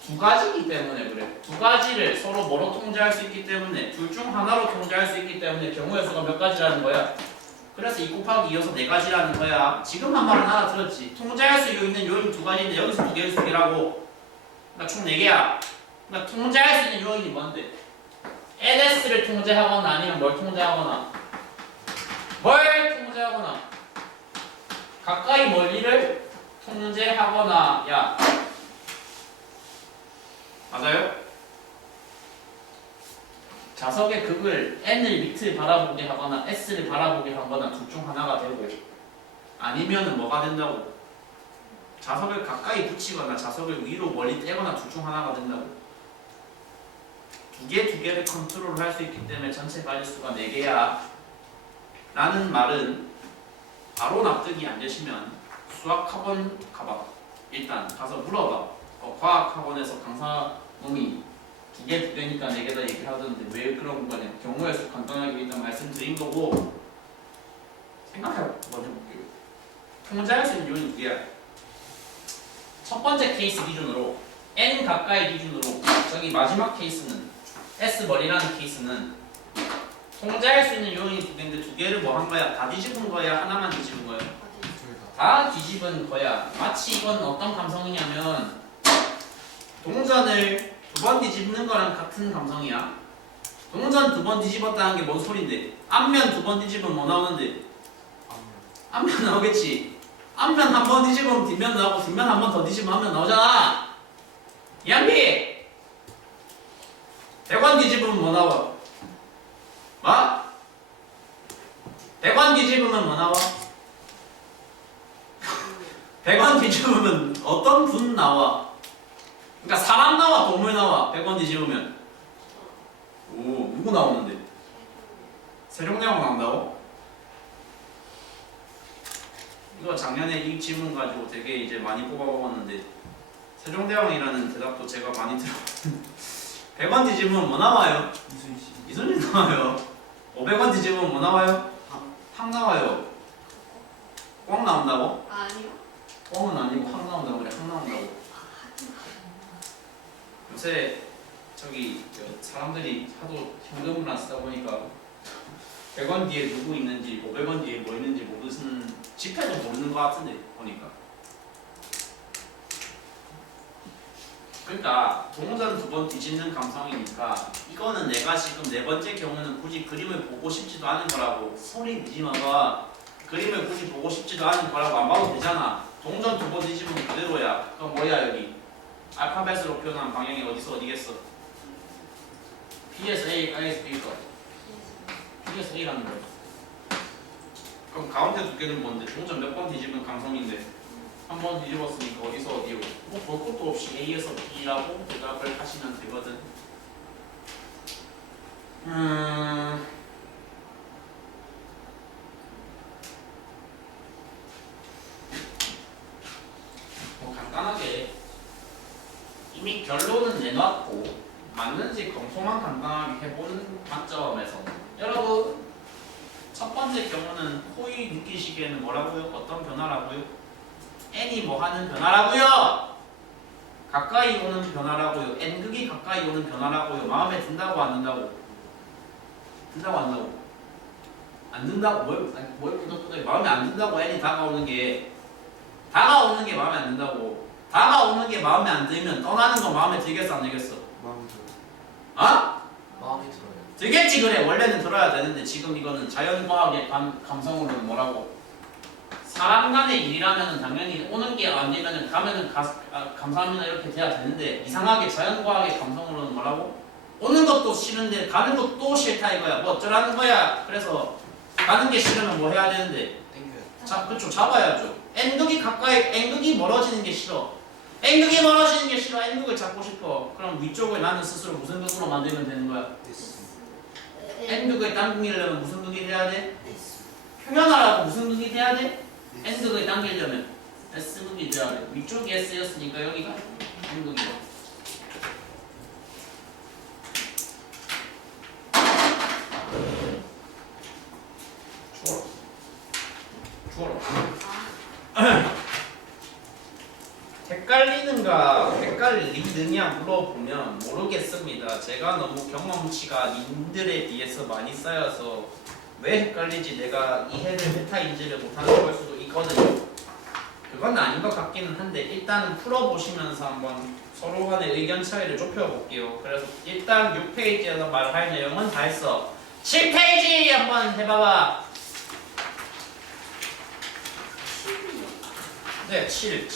2가지이기 때문에 그래. 2가지를 서로 뭐로 통제할 수 있기 때문에 둘 중 하나로 통제할 수 있기 때문에 경우의 수가 몇 가지라는 거야. 그래서 2 곱하기 2여서 4가지라는 거야. 지금 한 말은 알아들었지. 통제할 수 있는 요인이 2가지인데 여기서 2개를 쓰기라고. 그러니까 총 4개야. 그러니까 통제할 수 있는 요인이 뭔데? NS를 통제하거나 아니면 뭘 통제하거나 뭘 통제하거나 가까이 멀리를 통제하거나 야 맞아요? 자석의 극을 N을 밑을 바라보게 하거나 S를 바라보게 하거나 둘 중 하나가 되고 아니면은 뭐가 된다고? 자석을 가까이 붙이거나 자석을 위로 멀리 떼거나 둘 중 하나가 된다고. 2개를 컨트롤 할 수 있기 때문에 전체 가지수가 4개야 라는 말은 바로 납득이 안 되시면 수학학원 가봐. 일단 가서 물어봐. 과학학원에서 강사님이 2개니까 4개다 얘기를 하던데 왜 그런 거냐. 경우의 수 간단하게 일단 말씀드린 거고 생각해봐. 먼저 볼게요. 통제할 수 있는 요인이 2개야. 첫 번째 케이스 기준으로 N 가까이 기준으로 저기 마지막 케이스는 S 멀리라는 케이스는 통제할 수 있는 요인이 2개인데 2개를 뭐 한 거야? 다 뒤집은 거야? 하나만 뒤집은 거야? 다 뒤집은 거야. 마치 이건 어떤 감성이냐면 동전을 2번 뒤집는 거랑 같은 감성이야. 동전 2번 뒤집었다는 게 뭔 소린데? 앞면 2번 뒤집으면 뭐 나오는데? 앞면 나오겠지. 앞면 한 번 뒤집으면 뒷면 나오고 뒷면 한 번 더 뒤집으면 앞면 나오잖아. 이한비 100원 뒤집으면 뭐 나와? 뭐? 100원 뒤집으면 뭐 나와? 100원 뒤집으면 어떤 분 나와? 그러니까 사람 나와 동물 나와 100원 뒤집으면. 오 누구 나오는데? 세종대왕 나온다고? 이거 작년에 이 질문 가지고 되게 이제 많이 뽑아먹었는데 세종대왕이라는 대답도 제가 많이 들어봤는데 100원 뒤집으면 뭐 나와요? 이순신 나와요. 500원 뒤집으면 뭐 나와요? 항 나와요. 꽝 나온다고? 아니요. 꽝은 아니고 항 나온다고 그래. 항 나온다고. 요새 저기 사람들이 하도 현금을 안 쓰다 보니까 100원 뒤에 누구 있는지 500원 뒤에 뭐 있는지 모르는 지폐도 모르는 것 같은데 보니까. 그러니까 동전 두 번 뒤집는 감성이니까 이거는 내가 지금 네 번째 경우는 굳이 그림을 보고 싶지도 않은 거라고 소리 내지 마봐. 그림을 굳이 보고 싶지도 않은 거라고 안 봐도 되잖아. 동전 두 번 뒤집으면 그대로야. 그럼 뭐야 여기? 알파벳으로 표현한 방향이 어디서 어디겠어? B에서 A, A에서 B일 거야. B에서 A라는 거야. 그럼 가운데 두 개는 뭔데? 동전 몇 번 뒤집은 감성인데 한 번 뒤집었으니까 어디서 어디로? 뭐 볼 것도 없이 A에서 B라고 대답을 하시면 되거든. 뭐 간단하게 이미 결론은 내놨고 맞는지 검토만 간단하게 해보는 관점에서 여러분 첫 번째 경우는 코이 느끼시기에는 뭐라고요? 어떤 변화라고요? n이 뭐 하는 변화라고요? 가까이 오는 변화라고요. n극이 가까이 오는 변화라고요. 마음에 든다고 안 든다고? 든다고 안 든다고? 안 든다고? 뭘 끄덕끄덕해? 마음에 안 든다고 n이 다가오는 게 마음에 안 든다고. 다가오는 게 마음에 안 들면 떠나는 거 마음에 들겠어 안 들겠어? 마음에 들어요. 어? 마음에 들어요. 들겠지 그래. 원래는 들어야 되는데 지금 이거는 자연과학의 감성으로는 뭐라고? 사람 간의 일이라면 당연히 오는 게 아니면 가면은 감사합니다 이렇게 돼야 되는데 이상하게 자연과학의 감성으로는 뭐라고? 오는 것도 싫은데 가는 것도 싫다 이거야. 뭐 어쩌라는 거야. 그래서 가는 게 싫으면 뭐 해야 되는데? 땡겨요. 그쵸 잡아야죠. n극이 멀어지는 게 싫어. n극이 멀어지는 게 싫어. n극을 잡고 싶어. 그럼 위쪽을 나는 스스로 무슨 극으로 만들면 되는 거야? n극을 당기려면 무슨 극이 돼야 돼? 표현하라고 무슨 극이 돼야 돼? n극을 당기려면 s극이 돼야 돼. 위쪽이 s였으니까 여기가 n극이고. 추워라. 헷갈리느냐 물어보면 모르겠습니다. 제가 너무 경험치가 님들에 비해서 많이 쌓여서 왜 헷갈리지 내가 이해를 메타인지를 못하는 걸 수도 있거든요. 그건 아닌 것 같기는 한데 일단은 풀어보시면서 한번 서로 간의 의견 차이를 좁혀볼게요. 그래서 일단 6페이지에서 말할 내용은 다 했어. 7페이지 한번 해봐봐. 네, 7.